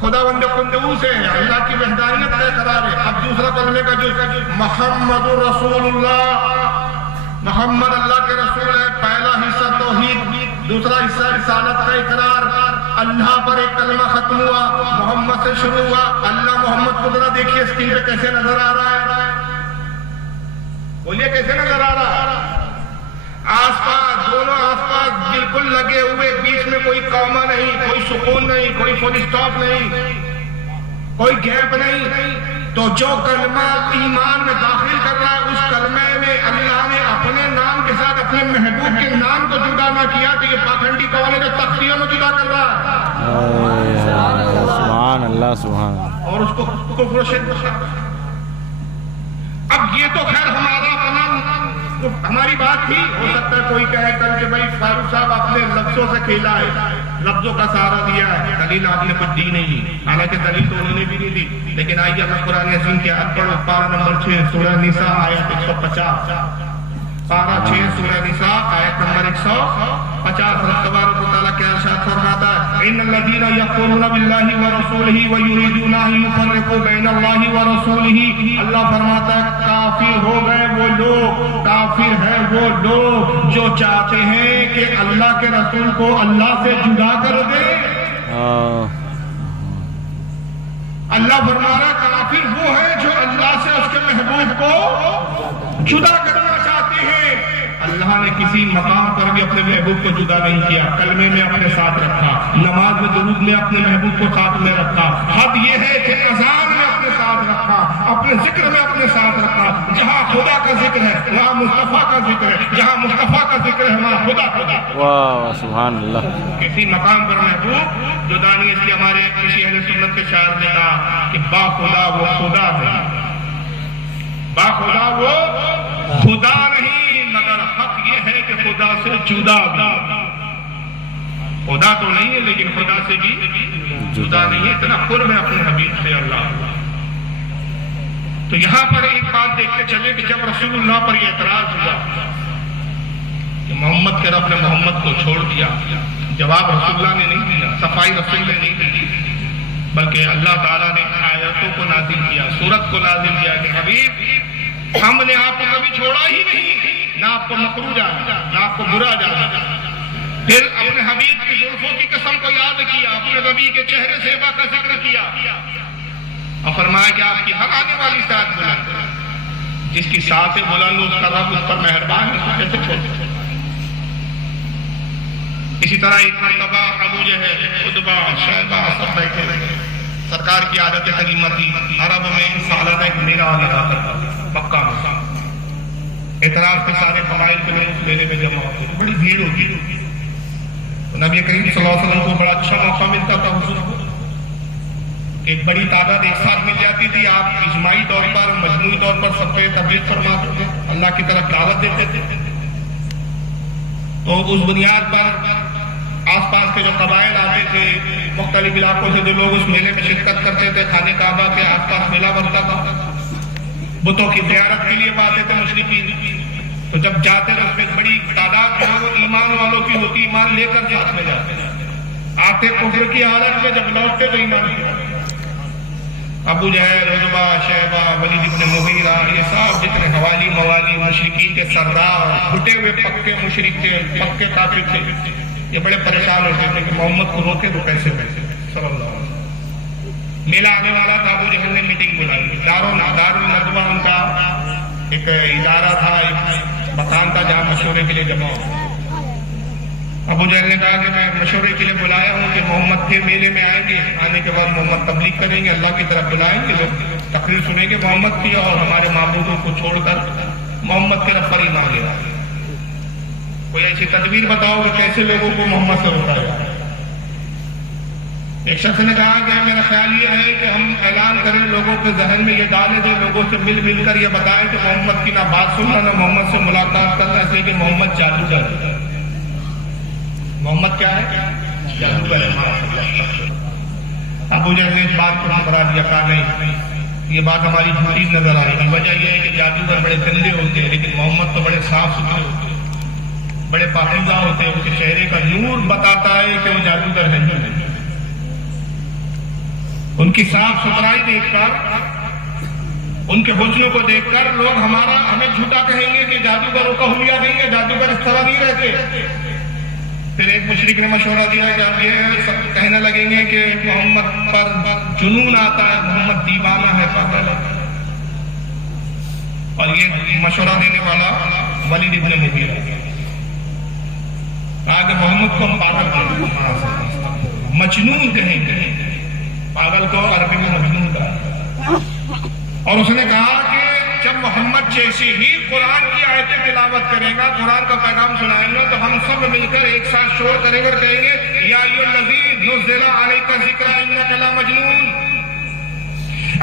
خدا بند قدوس ہے، اللہ کی وحدانیت کا اقرار ہے۔ اب دوسرا کلمے کا جو محمد رسول اللہ، محمد اللہ کے رسول ہے، پہلا حصہ توحید، دوسرا حصہ رسالت کا اقرار۔ اللہ پر ایک کلمہ ختم ہوا، محمد سے شروع ہوا، اللہ محمد کو ذرا دیکھیے اسکرین پہ کیسے نظر آ رہا ہے، بولیے کیسے نظر آ رہا ہے؟ آس پاس دونوں آس پاس بالکل لگے ہوئے، بیچ میں کوئی کاما نہیں، کوئی سکون نہیں، کوئی فل اسٹاپ نہیں، کوئی گیپ نہیں۔ تو جو کلمہ ایمان میں داخل کر رہا ہے، اس کلمے میں اللہ نے اپنے نام کے ساتھ اپنے محبوب کے نام کو جدا نہ کیا، تو یہ پاکھنڈی کون ہے جو تخلیوں میں جدا کر رہا ہے؟ سبحان اللہ، سبحان اللہ، اور اس کو کفر و شرک۔ اب یہ تو خیر ہمارا اپنا ہماری بات تھی، ہو سکتا ہے کوئی کہے کل کہ بھائی فاروق صاحب اپنے لفظوں سے کھیلا ہے، لفظوں کا سہارا دیا ہے، دلیل آپ نے کچھ دی نہیں، حالانکہ دلیل تو انہوں نے بھی نہیں دی، لیکن آئیے میں قرآن عظیم کے آیت پڑھو، پارہ نمبر 6 سورہ نساء آیت 150، پارہ 6 سورہ نساء آیت نمبر 150، رب تبارک و تعالیٰ کیا ارشاد فرماتا ہے، ان الذین یکفرون باللہ ورسولہ ویریدون ان یفرقوا بین اللہ ورسولہ، اللہ فرماتا ہے کافر ہو گئے وہ لوگ، کافر ہیں وہ لوگ جو چاہتے ہیں کہ اللہ کے رسول کو اللہ سے جدا کر دے۔ اللہ فرما رہا کافر وہ ہے جو اللہ سے اس کے محبوب کو جدا کرنا چاہتے ہیں۔ اللہ نے کسی مقام پر بھی اپنے محبوب کو جدا نہیں کیا، کلمے میں اپنے ساتھ رکھا، نماز میں درود میں اپنے محبوب کو ساتھ میں رکھا، حد یہ ہے کہ اذان میں اپنے ساتھ رکھا، اپنے ذکر میں اپنے ساتھ رکھا، جہاں خدا کا ذکر ہے وہاں مصطفیٰ کا ذکر ہے، جہاں مصطفیٰ کا ذکر ہے وہاں خدا خدا۔ واہ سبحان اللہ۔ کسی مقام پر محبوب جدا نہیں، اس لیے ہمارے کسی اہل سنت کے شاعر نے کہا کہ با خدا وہ خدا نہیں، با خدا وہ خدا نہیں، مگر حق یہ ہے کہ خدا سے جدا بھی، خدا تو نہیں ہے لیکن خدا سے بھی جدا نہیں ہے، اتنا قرب ہے اپنے حبیب سے اللہ۔ تو یہاں پر ایک بات دیکھتے چلے کہ جب رسول اللہ پر یہ اعتراض ہوا کہ محمد کے رب نے محمد کو چھوڑ دیا، جواب رسول اللہ نے نہیں دیا، صفائی رسول نے نہیں دی، بلکہ اللہ تعالیٰ نے آیتوں کو نازل کیا، سورت کو نازل کیا کہ حبیب ہم نے آپ کو کبھی چھوڑا ہی نہیں، نہ آپ کو مکروہ جانا نہ آپ کو برا جانا۔ پھر اپنے حبیب کی زلفوں کی قسم کو یاد کیا، اپنے نبی کے چہرے زیبا کا ذکر کیا اور فرمایا کہ آپ کی ہر آنے والی ساتھ بلند ہے، جس کی ساتھ بلند اس کا رب اس پر مہربان ہے، تو کیسے چھوڑ سکتے۔ اسی طرح ایک مرتبہ ابو جہل، عتبہ، شیبہ سب بیٹھے رہے، سرکار کی عادت کریمہ تھی، عرب میں سالانہ ایک میلہ لگا کرتا مکہ میں، اعتراف کے سارے قبائل کے لوگ اس میلے میں جمع ہوتے، بڑی بھیڑ ہوتی، نبی کریم صلی اللہ علیہ وسلم کو بڑا اچھا موقع ملتا تھا حضور کو، ایک بڑی تعداد ایک ساتھ مل جاتی تھی، آپ اجماعی طور پر مجموعی طور پر سب پہ تبلیغ فرماتے تھے، اللہ کی طرف دعوت دیتے تھے۔ تو اس بنیاد پر آس پاس کے جو قبائل آتے تھے مختلف علاقوں سے، جو لوگ اس میلے میں شرکت کرتے تھے، خانہ کعبہ کے آس پاس میلہ بنتا تھا، بتوں کی زیارت کے لیے آتے تھے مشرکین، تو جب جاتے ہیں اس میں بڑی تعداد جو ہے وہ ایمان والوں کی ہوتی، ایمان لے کر ساتھ میں جاتے ہیں، آتے کفر کی حالت میں، جب لوٹتے تو ایمان لے۔ ابو جہل، عتبہ، شیبہ، ولید بن مغیرہ، یہ سب جتنے حوالی موالی مشرکین کے سردار، گھٹے ہوئے پکے مشرک تھے، پکے کافر تھے، یہ بڑے پریشان ہوتے تھے کہ محمد کو روکے تو کیسے صلی اللہ علیہ وسلم۔ میلہ آنے والا تھا، ابو جہل نے میٹنگ بلائی، دارالندوہ ان کا ایک ادارہ تھا، ایک مکان تھا جہاں مشورے کے لیے جمع ہو۔ ابو جہل نے کہا کہ میں مشورے کے لیے بلایا ہوں کہ محمد کے میلے میں آئیں گے، آنے کے بعد محمد تبلیغ کریں گے، اللہ کی طرف بلائیں گے، لوگ تقریر سنیں گے محمد کی، اور ہمارے معبودوں کو چھوڑ کر محمد کے رب پر ایمان لے آئیں۔ کوئی ایسی تدبیر بتاؤ کہ کیسے لوگوں کو محمد سے روکا جائے۔ ایک شخص نے کہا کہ میرا خیال یہ ہے کہ ہم اعلان کریں، لوگوں کے ذہن میں یہ ڈالیں، جو لوگوں سے مل کر یہ بتائیں کہ محمد کی نہ بات سننا نہ محمد سے ملاقات کرنا، اس لیے کہ محمد جادوگر ہے۔ محمد کیا ہے؟ جادوگر ہے۔ ابو جہل نے اس بات کو ٹھکرا دیا، کہا نہیں، یہ بات ہماری جھوٹی نظر آئے گی، وجہ یہ ہے کہ جادوگر بڑے گندے ہوتے ہیں، لیکن محمد تو بڑے صاف ستھرے ہوتے ہیں، بڑے پاکیزہ ہوتے ہیں، ان کے چہرے کا نور بتاتا ہے کہ وہ جادوگر ہے۔ ان کی صاف ستھرائی دیکھ کر، ان کے حسن کو دیکھ کر لوگ ہمیں جھوٹا کہیں گے کہ جادوگروں کا حلیہ نہیں ہے، جادوگر اس طرح نہیں رہتے۔ پھر ایک مشرک نے مشورہ دیا کہ آپ یہ کہنے لگیں گے کہ محمد پر جنون آتا ہے، محمد دیوانہ ہے، پاگل ہے۔ اور یہ مشورہ دینے والا ولید بن مغیرہ کہا کہ محمد کو ہم پاگل کہیں گے، مجنون کہیں گے، پاگل کو عربی میں مجنون کہا۔ اور اس نے کہا کہ جب محمد جیسی ہی قرآن کی آیتیں تلاوت کرے گا، قرآن کا پیغام سنائیں گے، تو ہم سب مل کر ایک ساتھ شور کریں گے اور کہیں گے یا ایھا الذی نزل علیک الذکر انک لمجنون،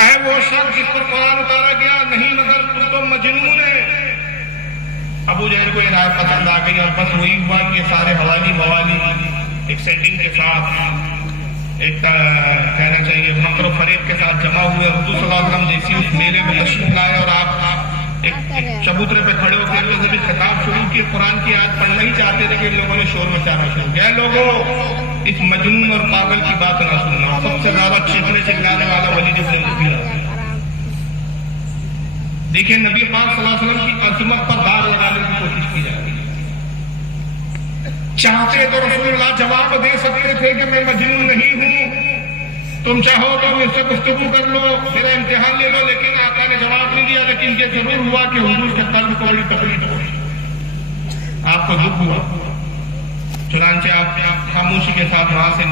اے وہ شخص جس پر قرآن اتارا گیا، نہیں مگر تو مجنون ہے۔ ابو جہل کو یہ رائے پسند آ گئی، اور بس وہی ہوا کہ سارے حوالی موالی ایک سیٹنگ کے ساتھ، ایک کہنا چاہیے مکر و فریب کے ساتھ جمع ہوئے، حضور صلی اللہ علیہ وسلم جیسی اس میلے میں تشریف لائے اور آپ ایک چبوترے پہ کھڑے ہو کے جب خطاب شروع کیے، قرآن کی آیت پڑھنا ہی چاہتے تھے کہ ان لوگوں نے شور مچانا شروع کیا، لوگوں اس مجنون اور پاگل کی بات نہ سننا۔ سب سے زیادہ چیخنے چلانے والا ولید بن مغیرہ۔ دیکھیں نبی پاک صلی اللہ علیہ وسلم کی عظمت پر دار لگانے کی کوشش کی جا رہی ہے۔ چاہتے تو رسول اللہ جواب دے سکتے تھے کہ میں مجنون نہیں ہوں، تم چاہو تو مجھ سے گفتگو کر لو، میرا امتحان لے لو، لیکن آقا نے جواب نہیں دیا۔ لیکن یہ ضرور ہوا کہ حضور کے قلب کو بڑی تکلیف ہوئی، آپ کو دکھ ہوا، چنانچہ آپ خاموشی کے ساتھ وہاں سے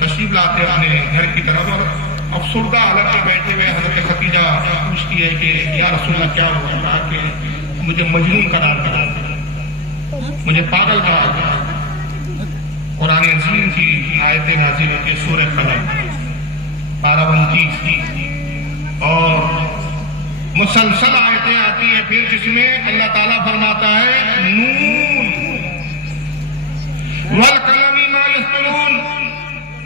تشریف لاتے اپنے گھر کی طرف، اور افسردہ حالت میں بیٹھے ہوئے حضرت خدیجہ پوچھتی ہے کہ یا رسول اللہ کیا ہوا؟ کہا کہ مجھے مجنون قرار دیا، مجھے پاگل قرار دیا۔ قرآن عظیم کی آیتیں نازل ہوتی ہے، سورہ قلم 12-29، اور مسلسل آیتیں آتی ہیں پھر جس میں اللہ تعالیٰ فرماتا ہے نون والقلم ما یسطرون،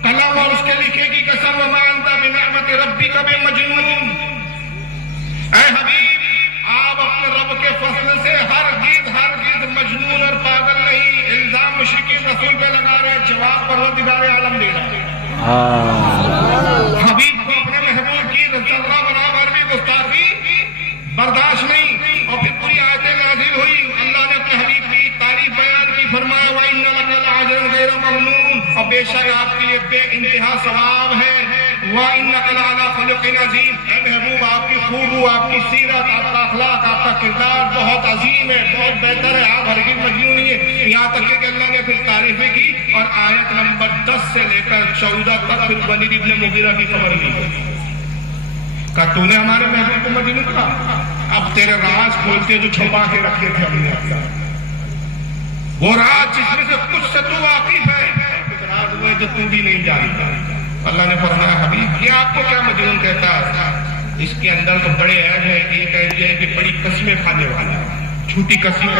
قلم اور اس کے لکھے کی قسم، وما انت بنعمت ربک بمجنون۔ اے حبیب، آپ اپنے رب کے فضل سے ہرگز مجنون اور پاگل نہیں۔ الزام مشرکین رسول پہ لگا رہے، جواب پروردگار عالم دے رہا ہے۔ حبیب کو اپنے محبوب کی ذرہ برابر بھی گستاخی برداشت نہیں، اور پھر پوری آیتیں نازل ہوئی، اللہ نے اپنے حبیب کی تعریف بیان کی، فرمایا وَإِنَّ لَكَ لَأَجْرًا غَيْرَ مَمْنُونٍ، اور بے شک آپ کے لیے بے انتہا ثواب ہے۔ وَإِنَّكَ لَعَلَىٰ خُلُقٍ عَظِيمٍ، اے محبوب آپ کی خوبو، آپ کی سیرت، آپ کا اخلاق، آپ کا کردار بہت عظیم ہے، بہت بہتر ہے، آپ ہرگز مجنون نہیں ہے۔ یہاں تک کہ اللہ نے پھر تعریفیں کی، اور آیت نمبر 10 سے لے کر 14 تک پھر ولید بن مغیرہ کی خبر لی۔ کہا تو نے ہمارے محبوب کو مجنون کہا، اب تیرے راز کھولتے جو چھپا کے رکھے تھے ہم نے اپنا، وہ راز جس میں سے کچھ سے تو واقف ہے، کچھ راز ہوئے جو تو بھی نہیں جانتا۔ اللہ نے فرمایا حبیب یہ آپ کو کیا مجنون کہتا ہے؟ اس کے اندر تو بڑے عیب ہے، ایک عیب یہ ہے کہ بڑی قسمیں کھانے والا، جھوٹی قسمیں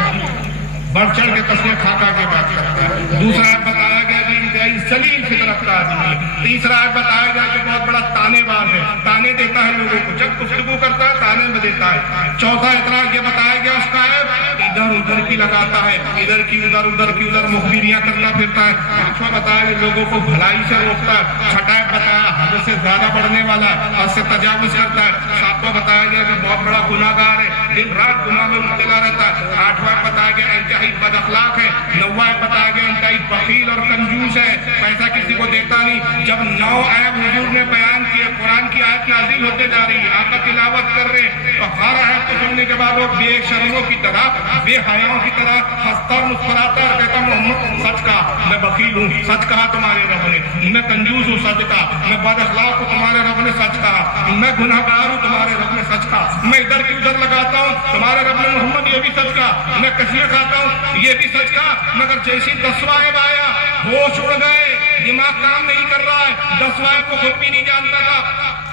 بڑھ چڑھ کے قسمیں کھا کے بات کرتا ہے۔ دوسرا عیب بتایا گیا کہ انتہائی ذلیل فطرت کا آدمی ہے۔ تیسرا عیب بتایا گیا کہ بہت بڑا تانے باز ہے، تانے دیتا ہے لوگوں کو، جب گفتگو کرتا ہے تانے میں دیتا ہے۔ چوتھا اعتراض یہ بتایا گیا اس کا عیب ادھر ادھر کی لگاتا ہے، ادھر کی ادھر مخبریاں کرتا پھرتا ہے۔ پانچواں بتایا کہ لوگوں کو بھلائی سے روکتا ہے۔ چھٹا عیب بتایا حد سے زیادہ بڑھنے والا، حد سے تجاوز کرتا ہے۔ ساتواں بتایا گیا کہ بہت بڑا گناہ گار ہے، دن رات گناہ میں مبتلا رہتا ہے۔ آٹھواں بتایا گیا انتہائی بد اخلاق ہے۔ نواں بتایا گیا انتہائی بخیل اور کنجوس ہے، پیسہ کسی کو دیتا نہیں۔ جب 9 عیب حضور نے بیان کیے، قرآن کی آیت نازل ہوتے جا رہی ہے، آقا تلاوت کر رہے ہیں، تو ہر عیب کو سننے کے بعد وہ بے شرموں کی طرح، بے حیاؤں کی طرح ہنستا اور مسکراتا ہے، کہتا محمد سچ کہا، میں بخیل ہوں، سچ کہا تمہارے رب نے، میں کنجوس ہوں، سچ کہا، میں بد اخلاق ہوں، تمہارے رب نے سچ کہا، میں گناہ گار ہوں، تمہارے رب نے سچ کہا، میں ادھر کی ادھر لگاتا ہوں، تمہارے رب نے محمد یہ بھی سچ کہا، میں کثیر کھاتا ہوں، یہ بھی سچ کہا۔ مگر جیسی 10واں عیب آیا ہوش اڑ گئے، دماغ کام نہیں کر رہا ہے، 10واں عیب کو خود بھی نہیں جانتا تھا۔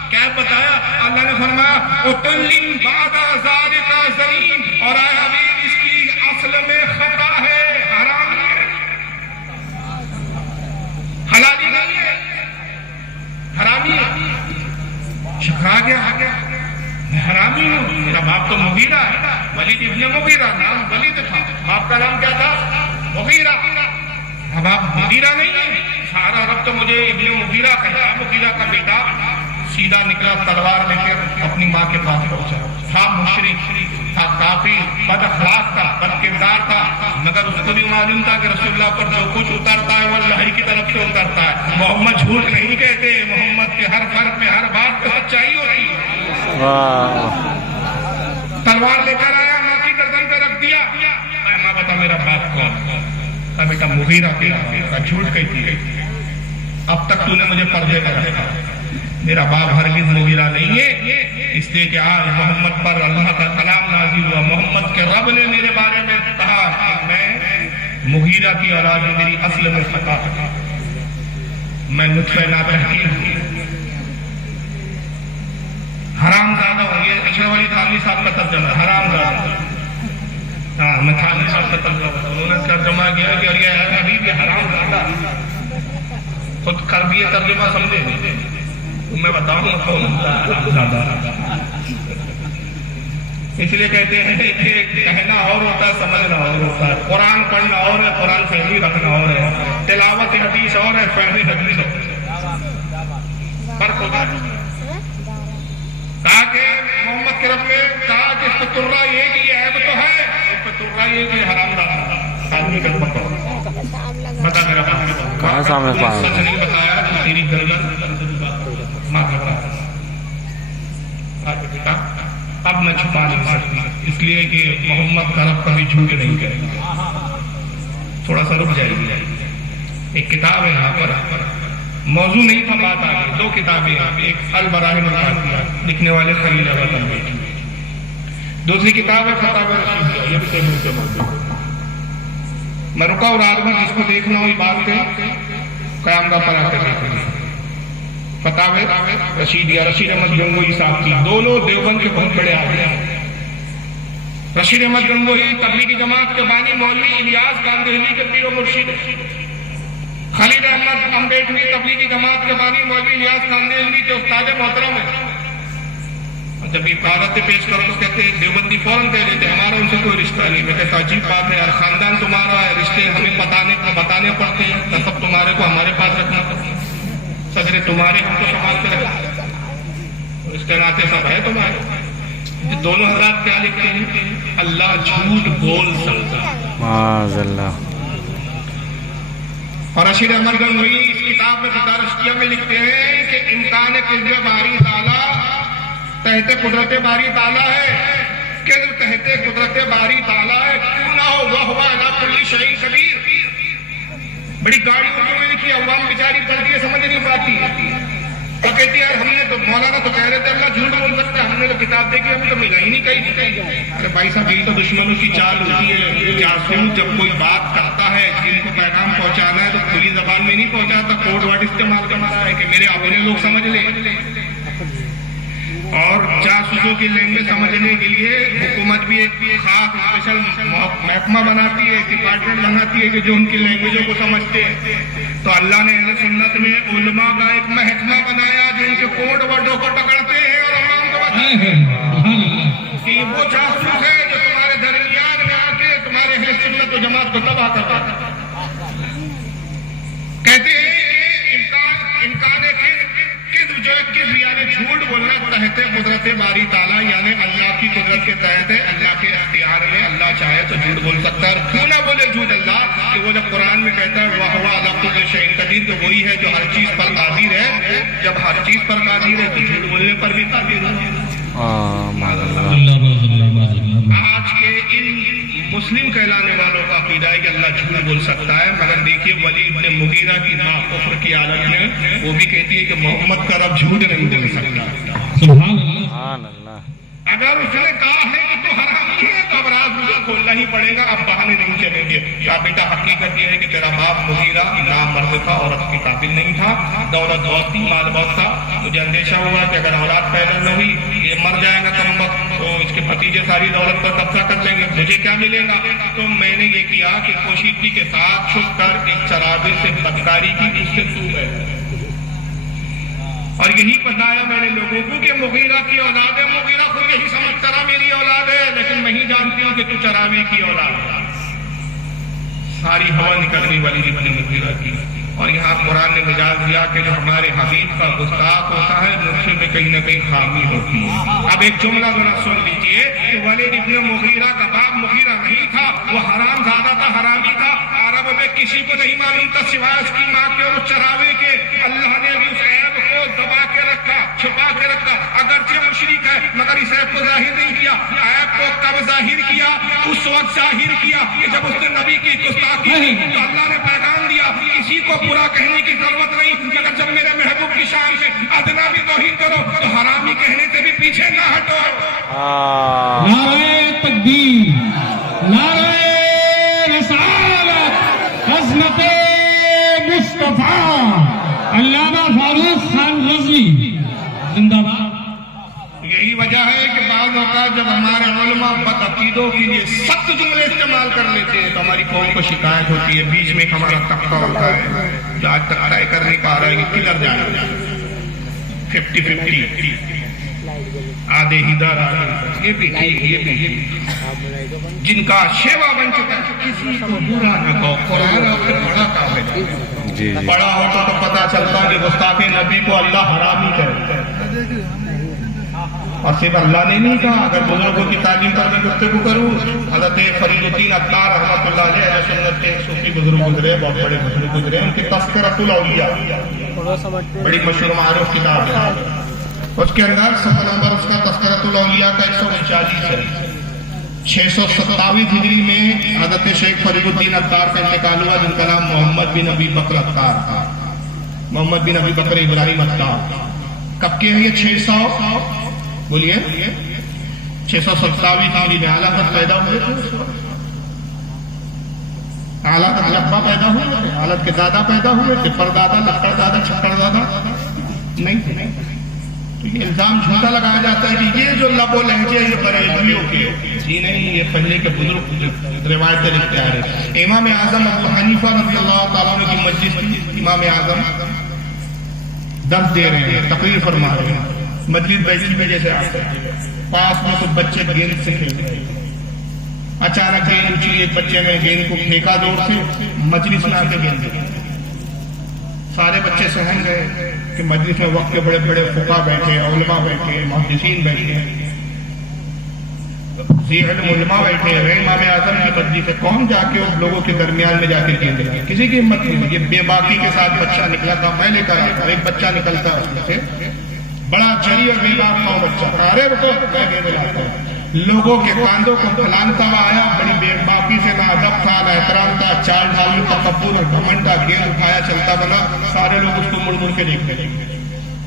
کیا بتایا؟ اللہ نے فرمایا اُتُلٍّ بَعْدَ ذَلِكَ زَنِيمٍ، اور اے حبیب اس کی اصل میں خطا ہے، حرام ہے، حلالی نہیں ہے، حرامی ہے۔ شکرا گیا میں حرامی ہوں، میرا باپ تو مغیرہ ہے، ولید ابن مغیرہ، نام ولید تھا، باپ کا نام کیا تھا؟ مغیرہ۔ اب آپ مغیرہ نہیں ہے، سارا عرب تو مجھے ابن مغیرہ کہتا، مغیرہ کا بیٹا سیدھا نکلا تلوار لے کر اپنی ماں کے پاس پہنچا، تھا مشرک، تھا کافی، بد اخلاق تھا، بد کردار تھا، مگر اس کو بھی معلوم تھا کہ رسول اللہ پر جو کچھ اترتا ہے وہ اللہ کی طرف سے اترتا ہے۔ محمد جھوٹ نہیں کہتے، محمد کے ہر فرق میں ہر بات میں سچائی ہوتی ہے۔ تلوار لے کر آیا، ماں کی گردن پہ رکھ دیا، اے ماں بتا میرا باپ کون؟ بیٹا مغیرہ کا جھوٹ کہتی ہے، اب تک تو نے مجھے پردے میں رکھا، میرا باپ ہرگز مغیرہ نہیں ہے، اس لیے کہ آج محمد پر اللہ کا کلام نازل ہوا، محمد کے رب نے میرے بارے میں کہا کہ میں مغیرہ کی اولاد میں میری اصل میں خطا ہے، میں نطفہ ناتحقیر ہوں، حرام زادہ ہوں۔ یہ اشرف علی تھانوی صاحب کا ترجمہ ہے، حرام زادہ۔ ہاں میں تھانوی صاحب کا ترجمہ، انہوں نے ترجمہ کیا کہ یہ حبیب یہ حرام زادہ، خود کر دیے ترجمہ سمجھے تو میں بتاؤں گا کون زیادہ. اس لیے کہتے ہیں کہ کہنا اور ہوتا ہے سمجھنا اور ہوتا ہے. قرآن پڑھنا اور ہے, قرآن فہمی رکھنا اور ہے, تلاوت حدیث اور ہے, فہمی حدیث اور ہے. فرق ہوتا ہے. کہا کہ محمد کے رب میں کہا کہ اس پہ ترا یہ کہ یہ عیب تو ہے, اس پہ ترا یہ کہ حرام رہا. آدمی کا بتا میرا بات کہاں سامنے پایا سچ نہیں بتایا تو تیری گردن ماں اب میں چھپا نہیں سکتی, اس لیے کہ محمد کا رب کبھی جھوٹ نہیں کرے گا. تھوڑا سا رک جائے گی. ایک کتاب ہے یہاں پر, موضوع نہیں تھا, بات آگے. دو کتابیں ہیں, ایک البراہین القاطعہ لکھنے والے خلیل احمد تنویری, دوسری کتاب ہے فتاوی رشیدیہ, یہ بھی تیمور سے موضوع. میں رکا اور آدمی جس کو دیکھنا ہوئی بات ہے قیام کا پر آ کر دیکھیں. فتاوی رشیدیہ رشید احمد گنگوئی صاحب کی, دونوں دیوبند کے بہت بڑے آدمی ہیں. رشید احمد گنگوئی تبلیغی جماعت کے بانی مولوی الیاس کاندہلی کے پیر و مرشد. خلیل احمد امبیڈکری تبلیغی جماعت کے بانی مولوی الیاس کاندہلی کے استاد محترم ہیں. جب عبارتیں پیش کرو تو کہتے ہیں دیوبندی فوراً کہہ دیتے ہمارا ان سے کوئی رشتہ نہیں. میں کہتا عجیب بات ہے یار, خاندان تمہارا ہے, رشتے ہمیں بتانے پڑتے ہیں, سب تمہارے کو ہمارے پاس رکھنا پڑتا ہے. صدر تمہارے ہم کو سنبھال کے رکھنا, رشتے ناطے سب ہے تمہارے. دونوں حضرات کیا لکھتے ہیں, اللہ جھوٹ بول سکتا ہے معاذ اللہ. اور رشید احمد گنگوئی اس کتاب میں فتاوی رشیدیہ میں لکھتے ہیں کہ امکان کذب باری تعالیٰ تحت قدرت باری تعالیٰ ہے. کذب تحت قدرت باری تعالیٰ ہے, کیوں نہ ہو وہ علی کل شیء قدیر. بڑی گاڑی اردو میں لکھی, عوام بیچاری پڑھتی ہے سمجھ نہیں پاتی. تو کہتی ہے ہم نے تو مولانا تو کہہ رہے تھے اللہ جھوٹ بول سکتا ہے, ہم نے تو کتاب دیکھی ہمیں تو ملا ہی نہیں کہیں. ارے بھائی صاحب یہی تو دشمنوں کی چال ہوتی ہے. جاسوس جب کوئی بات کرتا ہے جن کو پیغام پہنچانا ہے تو کھلی زبان میں نہیں پہنچاتا, کوڈ ورڈ استعمال کرتا ہے کہ میرے اپنے لوگ سمجھ لیں. اور جاسوسوں کی لینگویج سمجھنے کے لیے حکومت بھی ایک خاص اسپیشل محکمہ بناتی ہے, ڈپارٹمنٹ بناتی ہے کہ جو ان کی لینگویجوں کو سمجھتے ہیں. تو اللہ نے اہل سنت میں علماء کا ایک محکمہ بنایا جو ان کے کوڈ ورڈوں کو پکڑتے ہیں اور عوام کو بتاتے ہیں کہ وہ جاسوس ہے جو تمہارے درمیان میں آ کے تمہارے اہل سنت و جماعت کو تباہ کرتا ہے. کہتے ہیں کہ امکان کذب جو ہے کذب یعنی جھوٹ بولنا تحت قدرت باری تعالیٰ, یعنی اللہ کی قدرت کے تحت ہے, اللہ کے اختیار میں, اللہ چاہے تو جھوٹ بول سکتا ہے. کیوں نہ بولے جھوٹ اللہ, کہ وہ جب قرآن میں کہتا ہے وَهُوَ عَلَىٰ كُلِّ شَيْءٍ قَدِيرٌ, تو وہی ہے جو ہر چیز پر قادر ہے. جب ہر چیز پر قادر ہے تو جھوٹ بولنے پر بھی قادر ہے. آج کے ان مسلم کہلانے والوں کا عقیدہ ہے کہ اللہ جھوٹ بول سکتا ہے, مگر دیکھیے ولید بن مغیرہ کی ماں کفر کی عالم میں وہ بھی کہتی ہے کہ محمد کا رب جھوٹ نہیں بول سکتا. سبحان اللہ. اگر اس نے کہا ہے کہ تو حرامی ہے تو اب راز مجھے کھولنا ہی پڑے گا, اب بہانے نہیں چلیں گے. کیا بیٹا حقیقت یہ ہے کہ تیرا باپ مغیرہ نامرد تھا, عورت کی قابل نہیں تھا, دولت بہت تھی, مال بہت تھا. مجھے اندیشہ ہوا کہ اگر اولاد پیدا نہ ہوئی یہ مر جائے گا کم وقت تو اس کے بھتیجے ساری دولت پر قبضہ کر لیں گے, مجھے کیا ملے گا. تو میں نے یہ کیا کہ پوشیدگی کے ساتھ چھپ کر ایک چراغے سے بدکاری کی, اس سے تو گئے اور یہی بتایا میں نے لوگوں کو کہ مغیرہ کی اولاد ہے. مغیرہ خود یہی سمجھتا رہا میری اولاد ہے, لیکن میں ہی جانتی ہوں کہ تو چراغے کی اولاد ہے. ساری ہوا نکلنے والی ابن مغیرہ کی. اور یہاں قرآن نے مجاز دیا کہ جو ہمارے حبیب کا گستاخ ہوتا ہے نسخے میں کہیں نہ کہیں خامی ہوتی ہے. اب ایک جملہ ذرا سن لیجیے کہ ولید ابن مغیرہ کا باپ مغیرہ نہیں تھا, وہ حرام زادہ تھا, حرامی تھا. عرب میں کسی کو نہیں معلوم تھا سوائے اس کی ماں کے اور اس چراغے کے. اللہ نے بھی اس عیب کو دبا کے رکھا, چھپا کے رکھا. اگرچہ مشرک ہے مگر اس عیب کو ظاہر نہیں کیا. عیب کو کب ظاہر کیا؟ اس وقت ظاہر کیا کہ جب اس نے نبی کی گستاخی کی تو اللہ نے پیغام دیا کسی کو برا کہنے کی ضرورت نہیں, مگر جب میرے محبوب کی شان سے ادنا بھی توہین کرو تو حرامی کہنے سے بھی پیچھے نہ ہٹو. نعرہ تکبیر, نعرہ رسالت, عظمت مصطفیٰ علامہ فاروق خان رضوی زندہ باد. یہی وجہ ہے کہ بعض ہوتا ہے جب ہمارے علماء بدعقیدوں کے لیے سخت جملے استعمال کر لیتے ہیں تو ہماری قوم کو شکایت ہوتی ہے. بیچ میں ہمارا طبقہ ہوتا ہے جو آج تک طے کر نہیں پا رہا ہے کہ کدھر جانا ہے. 50-50 آدھے ادھر آدھے یہ بھی جن کا شیوا بن چکا ہے کسی کو برا نہ کہو. قرآن آپ سے بڑا کام ہے. جی بڑا ہوتا تو پتا چلتا کہ گستاخ نبی کو اللہ حرام ہی کرتا ہے. اور صرف اللہ نے نہیں کہا. اگر بزرگوں کی تعلیم پر میں گفتگو کروں, حضرت فرید الدین عطار رحمۃ اللہ علیہ اہل سنت کے صوفی بزرگ گزرے, بہت بڑے بزرگ گزرے. ان کی تذکرۃ الاولیاء بڑی مشہور معروف کتاب ہے. اس کے اندر صفحہ نمبر اس کا تذکرۃ الاولیاء کا 139 ہے. 627 ہجری میں حضرت شیخ فرید الدین عطار کا انتقال ہوا, جن کا نام محمد بن ابی بکر عطار تھا. محمد بن ابی بکر ابراہیم عطار. کب کے ہیں یہ؟ 600 بولیے 627 ہجری میں. اعلیٰ حضرت پیدا ہوئے تھے. اعلیٰ حضرت لبا پیدا ہوئے تھے, حالت کے دادا پیدا ہوئے تھے, پردادا لکڑ دادا چھکڑ دادا نہیں تھے. تو یہ الزام جھوٹا لگایا جاتا ہے کہ یہ جو لب و لہجے یہ بریلویوں کے. جی نہیں, یہ پہلے کے بزرگ روایتیں لکھتے آ رہے. امام اعظم ابو حنیفہ رضی اللہ تعالیٰ عنہ کی مجلس تھی. امام اعظم درس دے رہے ہیں, تقریر فرما رہے ہیں. مجلس بیٹھی میں جیسے آتے ہیں, پاس میں کچھ بچے گیند سے کھیل رہے ہیں. اچانک گیند اچھی, ایک بچے نے گیند کو پھینکا زور سے, مجلس میں آ کے گیند دے. سارے بچے سہم گئے کہ مجلس میں وقت کے بڑے بڑے فقہا بیٹھے, علماء بیٹھے, محدثین بیٹھے, ذی علم علماء بیٹھے ہیں. امام اعظم کی مجلس ہے, کون جا کے اس لوگوں کے درمیان میں جا کے گیند دے؟ کسی کی ہمت نہیں. یہ بے باکی کے ساتھ بچہ نکلا تھا, میں لے کر آیا تھا. ایک بچہ نکلتا ہے بڑا جری اور بے باک تھا بچہ. ارے رکو, میں گیند لاتا ہوں. لوگوں کے کاندھوں کو پھلانتا ہوا آیا, بڑی بے باکی سے, نہ ادب تھا نہ احترام تھا, چال ڈھال تکبر اور گھمنڈ تھا. گیند اٹھایا چلتا بنا, سارے لوگ اس کو مڑ مڑ کے دیکھنے لگے.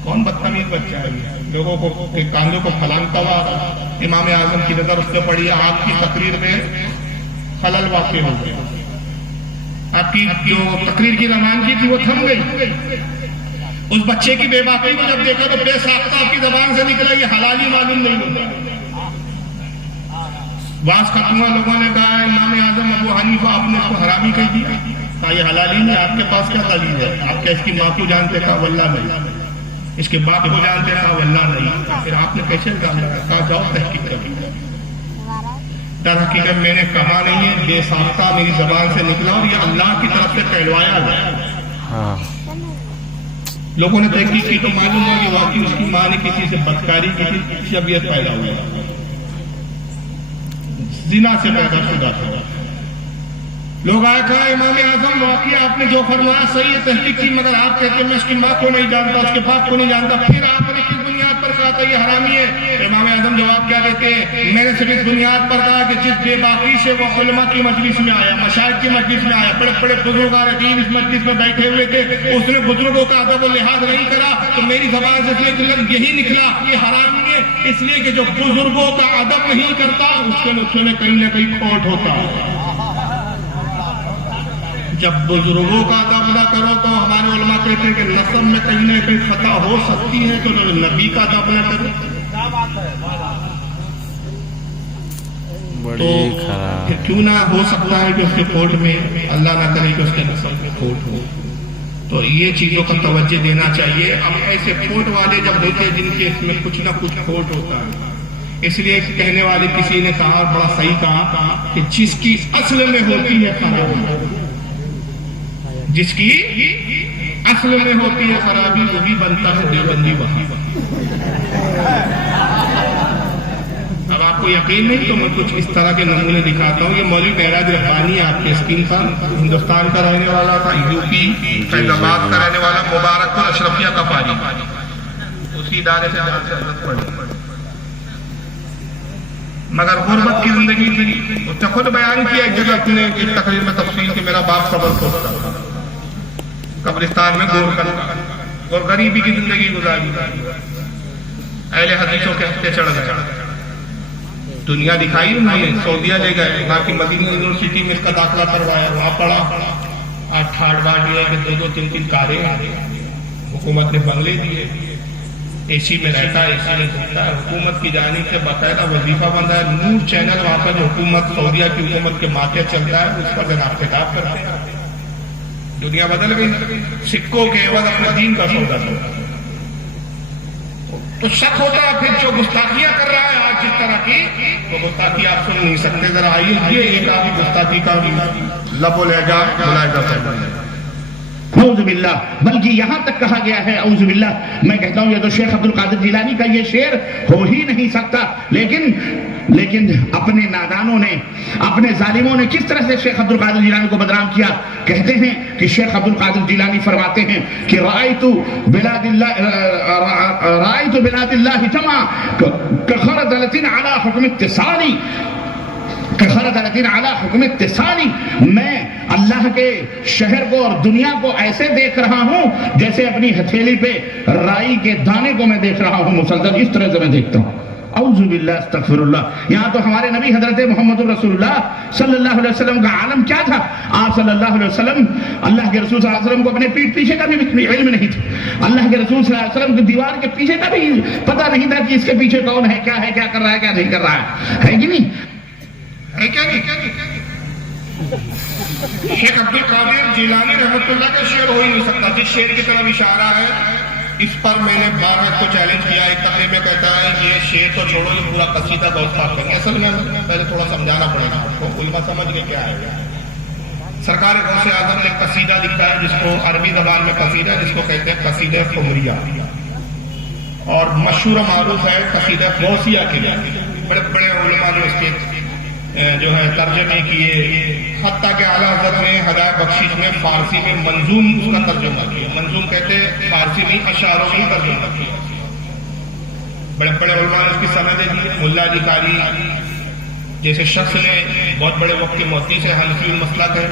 کون بدتمیز بچہ ہے, لوگوں کو کاندھوں کو پھلانتا ہوا. امام اعظم کی نظر اس پہ پڑی. آپ کی تقریر میں خلل واقع ہو گیا. آپ کی جو تقریر کی روانگی تھی وہ تھم گئی. اس بچے کی بے باکی کو جب دیکھا تو بے ساختہ آپ کی زبان سے نکلا, یہ حلالی معلوم نہیں ہوتا. واز ختم ہوا, لوگوں نے کہا امام اعظم ابو حنیفہ آپ نے اس کو حرامی کہہ دیا. کہا یہ حلالی نہیں, آپ کے پاس کیا دلیل ہے؟ آپ کیا اس کی ماں کو جانتے؟ کہا واللہ نہیں. اس کے باپ کو جانتے؟ کہا واللہ نہیں. پھر آپ نے کیسے کہا جاؤ تحقیق کر. در حقیقت میں نے کہا نہیں ہے, بے ساختہ میری زبان سے نکلا اور یہ اللہ کی طرف سے کہلوایا گیا. لوگوں نے تحقیق کی تو معلوم ہوا کہ واقعی اس کی ماں نے کسی سے بدکاری کی تھی, شبیت پیدا ہوئی, زنا سے پیدا شدہ تھا. لوگ آئے کہا امام اعظم واقعی آپ نے جو فرمایا صحیح ہے, تحقیق کی, مگر آپ کہتے ہیں میں اس کی ماں کو نہیں جانتا, اس کے باپ کو نہیں جانتا. پھر آپ نے کس بنیاد پر کہا تھا یہ حرامی ہے؟ امام اعظم جواب کیا دیتے ہیں, میں نے صرف اس بنیاد پر کہا کہ جس بے باکی سے وہ علماء کی مجلس میں آیا, مشائخ کی مجلس میں آیا, بڑے بڑے بزرگان دین اس مجلس میں بیٹھے ہوئے تھے, اس نے بزرگوں کا ادب و لحاظ نہیں کرا, تو میری زبان سے یہی نکلا یہ حرامی ہے. اس لیے کہ جو بزرگوں کا ادب نہیں کرتا اس کے نسخے میں کہیں نہ کہیں کھوٹ ہوتا. جب بزرگوں کا ادب نہ کرو تو ہمارے علماء کہتے ہیں کہ نسب میں کہیں نہ کہیں خطا ہو سکتی ہے, تو نبی کا ادب نہ کرو تو پھر کیوں نہ ہو سکتا ہے کہ اس کے کھوٹ میں, اللہ نہ کرے کہ اس کے نسب میں کھوٹ ہو. تو یہ چیزوں کا توجہ دینا چاہیے. اب ایسے کھوٹ والے جب ہوتے ہیں جن کے اس میں کچھ نہ کچھ کھوٹ ہوتا ہے, اس لیے کہنے والے کسی نے کہا, بڑا صحیح کہا, کہ جس کی اصل میں ہوتی ہے خرابی, جس کی اصل میں ہوتی ہے خرابی, وہی بنتا ہے دیوبندی وہاں. اب آپ کو یقین نہیں تو میں کچھ اس طرح کے نمونے دکھاتا ہوں. یہ مولوی معراج ربانی آپ کے اسکرین پر, ہندوستان کا رہنے والا تھا, یوپی فیض آباد کا رہنے والا, مبارک پور اشرفیہ کا فارغ, اسی ادارے سے حضرت پڑھی, مگر غربت کی زندگی تھی. اس نے خود بیان کیا ایک جگہ اپنے ایک تقریر میں تفصیل کہ میرا باپ قبر کھودتا تھا, قبرستان میں گور کرتا اور غریبی کی زندگی گزاری. اہل حدیثوں کے ہفتے چڑھ گئے, دنیا دکھائی انہوں نے, سعودیہ لے گئے, وہاں کی مدینہ یونیورسٹی میں اس کا داخلہ کروایا, وہاں پڑھا. آج ٹھاٹ بانٹ دیا کہ 2-2 3-3 کاریں, حکومت نے بنگلے دیے, اے سی میں رہتا ہے، اے سی میں گھومتا ہے، حکومت کی جانب سے باقاعدہ وظیفہ بندہ ہے، نور چینل وہاں پر جو حکومت سعودیہ کی حکومت کے ماتحت چلتا ہے اس پر جناب خطاب کرتے ہیں. دنیا بدل گئی، سکوں کے عوض اپنے دین کا سودا سودا. تو شک ہوتا ہے پھر جو گستاخیاں کر رہا ہے آج جس طرح کی، تو گستاخی آپ سن نہیں سکتے. ذرا آئیے یہ ایک آدھی گستاخی کا لب و لہجہ ملاحظہ فرمائیے. اعوذ باللہ، بلکہ یہاں تک کہا گیا ہے اعوذ باللہ، میں کہتا ہوں یہ تو شیخ عبد القادر جیلانی کا یہ شعر ہو ہی نہیں سکتا. لیکن اپنے نادانوں نے، اپنے ظالموں نے کس طرح سے شیخ عبد القادر جیلانی کو بدنام کیا. کہتے ہیں کہ شیخ عبد القادر جیلانی فرماتے ہیں کہ رأیت بلاد اللہ جمع کخردلۃ علی حکم اتصالی، علی حکم اتصالی، میں اللہ کے شہر کو اور دنیا کو ایسے دیکھ رہا ہوں جیسے اپنی ہتھیلی پہ رائی کے دانے کو میں دیکھ رہا ہوں، مسلسل اس طرح سے میں دیکھتا ہوں. اعوذ باللہ استغفر اللہ. یہاں تو ہمارے نبی حضرت محمد رسول اللہ صلی اللہ علیہ وسلم کا عالم کیا تھا؟ آپ صلی اللہ علیہ وسلم، اللہ کے رسول صلی اللہ علیہ وسلم کو اپنے پیٹھ پیچھے کا بھی علم نہیں تھا. اللہ کے رسول صلی اللہ علیہ وسلم کو دیوار کے پیچھے کا بھی پتہ نہیں تھا کہ اس کے پیچھے کون ہے، کیا کر رہا ہے، کیا نہیں کر رہا ہے کہ نہیں؟ ہے کیا نہیں؟ شیخ عبد القادر جیلانی رحمۃ اللہ کا شعر ہو ہی نہیں سکتا. جس شعر کی طرف اشارہ ہے اس پر میں نے بار کو چیلنج کیا. ایک تقریب میں کہتا ہے یہ شعر تو چھوڑو، یہ پورا قصیدہ بہت صاف کریں. اصل میں پہلے تھوڑا سمجھانا پڑے گا آپ کو، علماء سمجھ گئے کیا ہے. سرکار غوث اعظم نے ایک قصیدہ لکھا ہے جس کو عربی زبان میں قصیدہ، جس کو کہتے ہیں قصیدہ خمریہ، اور مشہور و معروف ہے قصیدہ غوثیہ کے لیے. بڑے بڑے علماء نے اس کے جو ہے ترجمے کیے، حتیٰ کہ اعلیٰ حضرت نے ہدایت بخشش میں فارسی میں منظوم اس کا ترجمہ کیا. منظوم کہتے ہیں فارسی میں اشعاروں میں ترجمہ کیا. بڑے بڑے علماء نے اس کی سندیں دی. ملا علی قاری جیسے شخص نے بہت بڑے وقت کے موتی سے حنفی المسلک ہے،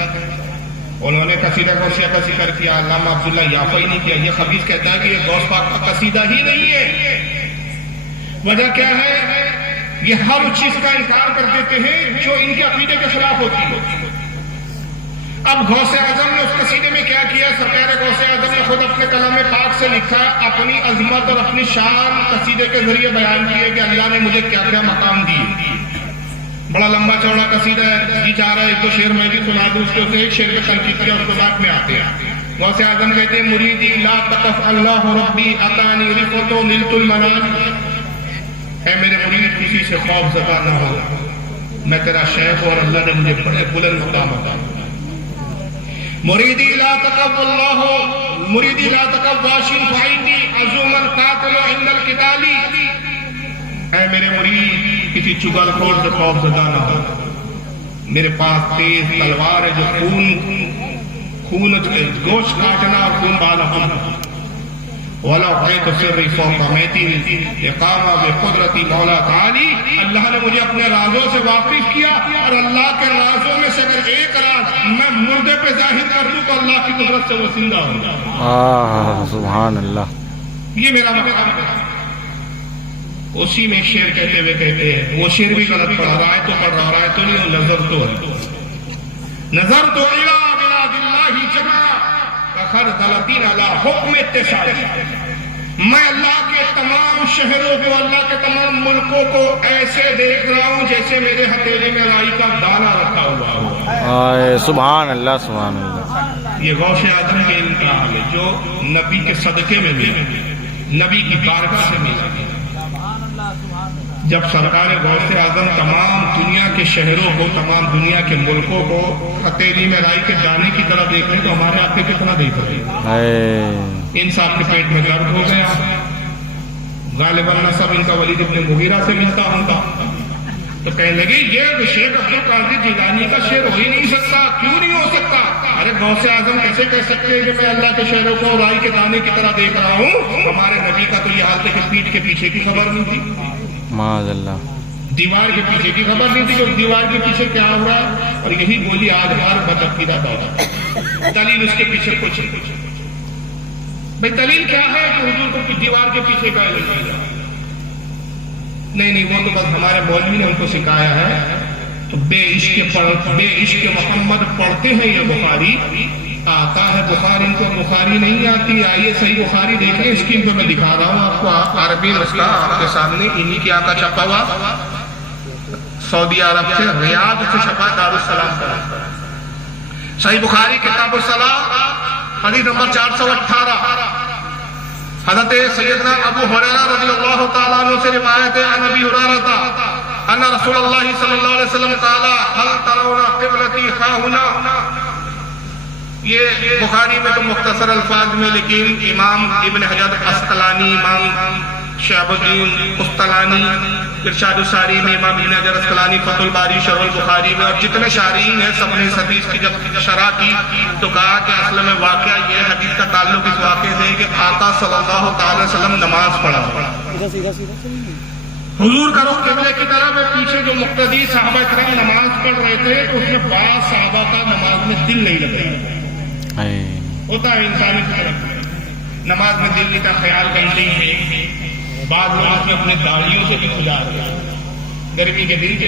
انہوں نے قصیدہ غوثیہ کا ذکر کیا. علامہ عبداللہ یافعی نے کیا. یہ خبیث کہتا ہے کہ یہ غوث پاک کا قصیدہ ہی نہیں ہے. وجہ کیا ہے؟ یہ ہر اس چیز کا انکار کر دیتے ہیں جو ان کے عقیدے کے خلاف ہوتی ہے. اب غوث اعظم نے اس قصیدے میں کیا کیا؟ سرکار غوث اعظم نے خود اپنے کلام پاک سے لکھا، اپنی عظمت اور اپنی شان قصیدے کے ذریعے بیان کیے کہ اللہ نے مجھے کیا کیا مقام دیے. بڑا لمبا چوڑا قصیدہ ہے، جی چاہ رہا ہے ایک دو شعر میں بھی سنا دوں. اس کے اوپر ایک شعر پہ تنقید کیا، اس کے بعد میں آتے ہیں. غوث اعظم کہتے ہیں مریدی لا تقف اللہ ربی اتانی رفت نلت المنان، اے میرے مرید کسی سے خوف زدہ نہ ہو، میں تیرا شیخ اور اللہ نے مجھے بڑے بلند مقام عطا. مریدی لا تقف اللہ، مریدی لا تقف واشی فعیدی عزوم القاتل عند القتالی، اے میرے مرید کسی چگل خور سے خوف زدہ نہ ہو، میرے پاس تیز تلوار ہے جو خون گوشت کاٹنا اور خون بالا ہونا. وَلَوْ قَيْتُ سِرِّ فَوْقَ مَيْتِنِ اِقَامَ بِقُدْرَتِ مولا تعالی، اللہ نے مجھے اپنے رازوں سے واقف کیا، اور اللہ کے رازوں میں سے اگر ایک راز میں مردے پہ ظاہر کر دوں تو اللہ کی قدرت سے وہ زندہ ہو جائے. سبحان اللہ. یہ میرا مقام ہے. اسی میں شعر کہتے ہوئے کہتے ہیں، وہ شعر بھی غلط پڑھا رہا ہے تو پڑھ رہا ہے تو نہیں، نظر تو ہے. نظر تو الی بلاد اللہ جمع کخردلۃ علی حکم اتصال، میں اللہ کے تمام شہروں کو، اللہ کے تمام ملکوں کو ایسے دیکھ رہا ہوں جیسے میرے ہتھیلی میں رائی کا دانہ رکھا ہوا ہو. سبحان اللہ سبحان اللہ. یہ غوث اعظم کے امتحان ہے جو نبی کے صدقے میں ملا، نبی کی بارگاہ سے ملا. جب سرکار غوث اعظم تمام دنیا کے شہروں کو، تمام دنیا کے ملکوں کو ہتھیلی میں رائی کے دانے کی طرف دیکھ رہے ہیں تو ہمارے آپ کے کتنا دیکھ رہے ہیں. ان صاحب کے پیٹ میں درد ہو گیا، غالباً نسب ان کا ولید ابن مغیرہ سے ملتا ہوتا، تو کہنے لگے یہ شیخ عبد القادر جیلانی کا شعر ہو ہی نہیں سکتا. کیوں نہیں ہو سکتا؟ ارے غوث اعظم کیسے کہہ سکتے ہیں کہ میں اللہ کے شہروں کو رائی کے دانے کی طرح دیکھ رہا ہوں؟ ہمارے نبی کا تو یہ حال تھا کہ پیٹھ کے پیچھے کی خبر نہیں تھی، معاذ اللہ، دیوار کے پیچھے کی خبر نہیں تھی کہ دیوار کے پیچھے کیا ہو رہا ہے. اور یہی بولی آج ہر بدعقیدہ دور، دلیل اس کے پیچھے کچھ بھائی دلیل کیا ہے کہ حضور کو دیوار کے پیچھے کا علم ہے؟ نہیں، وہ تو بس ہمارے مولوی نے ان کو سکھایا ہے. تو بے عشق محمد پڑھتے ہیں یہ بخاری، آتا ہے بخاری، ان کو بخاری نہیں آتی. آئیے صحیح بخاری دیکھیں، اسکرین پہ میں دکھا رہا ہوں آپ کو، عربی نسخہ آپ کے سامنے انہی کے آقا چھپا ہوا، سعودی عرب سے ریاض سے چھپا، دارالسلام کا. صحیح بخاری کتاب الصلاۃ حدیث نمبر 418. حضرت سیدنا ابو ہریرہ رضی اللہ تعالیٰ عنہ سے روایت ہے، عن ابی ہریرہ ان رسول اللہ صلی اللہ علیہ وسلم قال هل ترون قبلتی ها هنا. یہ بخاری میں تو مختصر الفاظ میں، لیکن امام ابن حجر عسقلانی، امام شہاب الدین قسطلانی ارشاد الساری میں، امام ابن حجر عسقلانی فتح الباری شرح البخاری میں، اور جتنے شارحین ہیں سب نے اس حدیث کی جب شرح کی تو کہا کہ اصل میں واقعہ یہ حدیث کا تعلق اس واقعے سے ہے کہ آقا صلی اللہ تعالی وسلم نماز پڑھا. حضور کا رخ قبلے کی طرف میں، پیچھے جو مقتدی صحابہ کرام نماز پڑھ رہے تھے تو اس میں بعض صحابہ کا نماز میں دل نہیں لگ رہا. ہوتا ہے انسانی طرف نماز میں دل کا خیال کرتے ہیں. بعض لوگ اس میں اپنے داڑھیوں سے بھی کھلا رہے ہیں، گرمی کے دن کے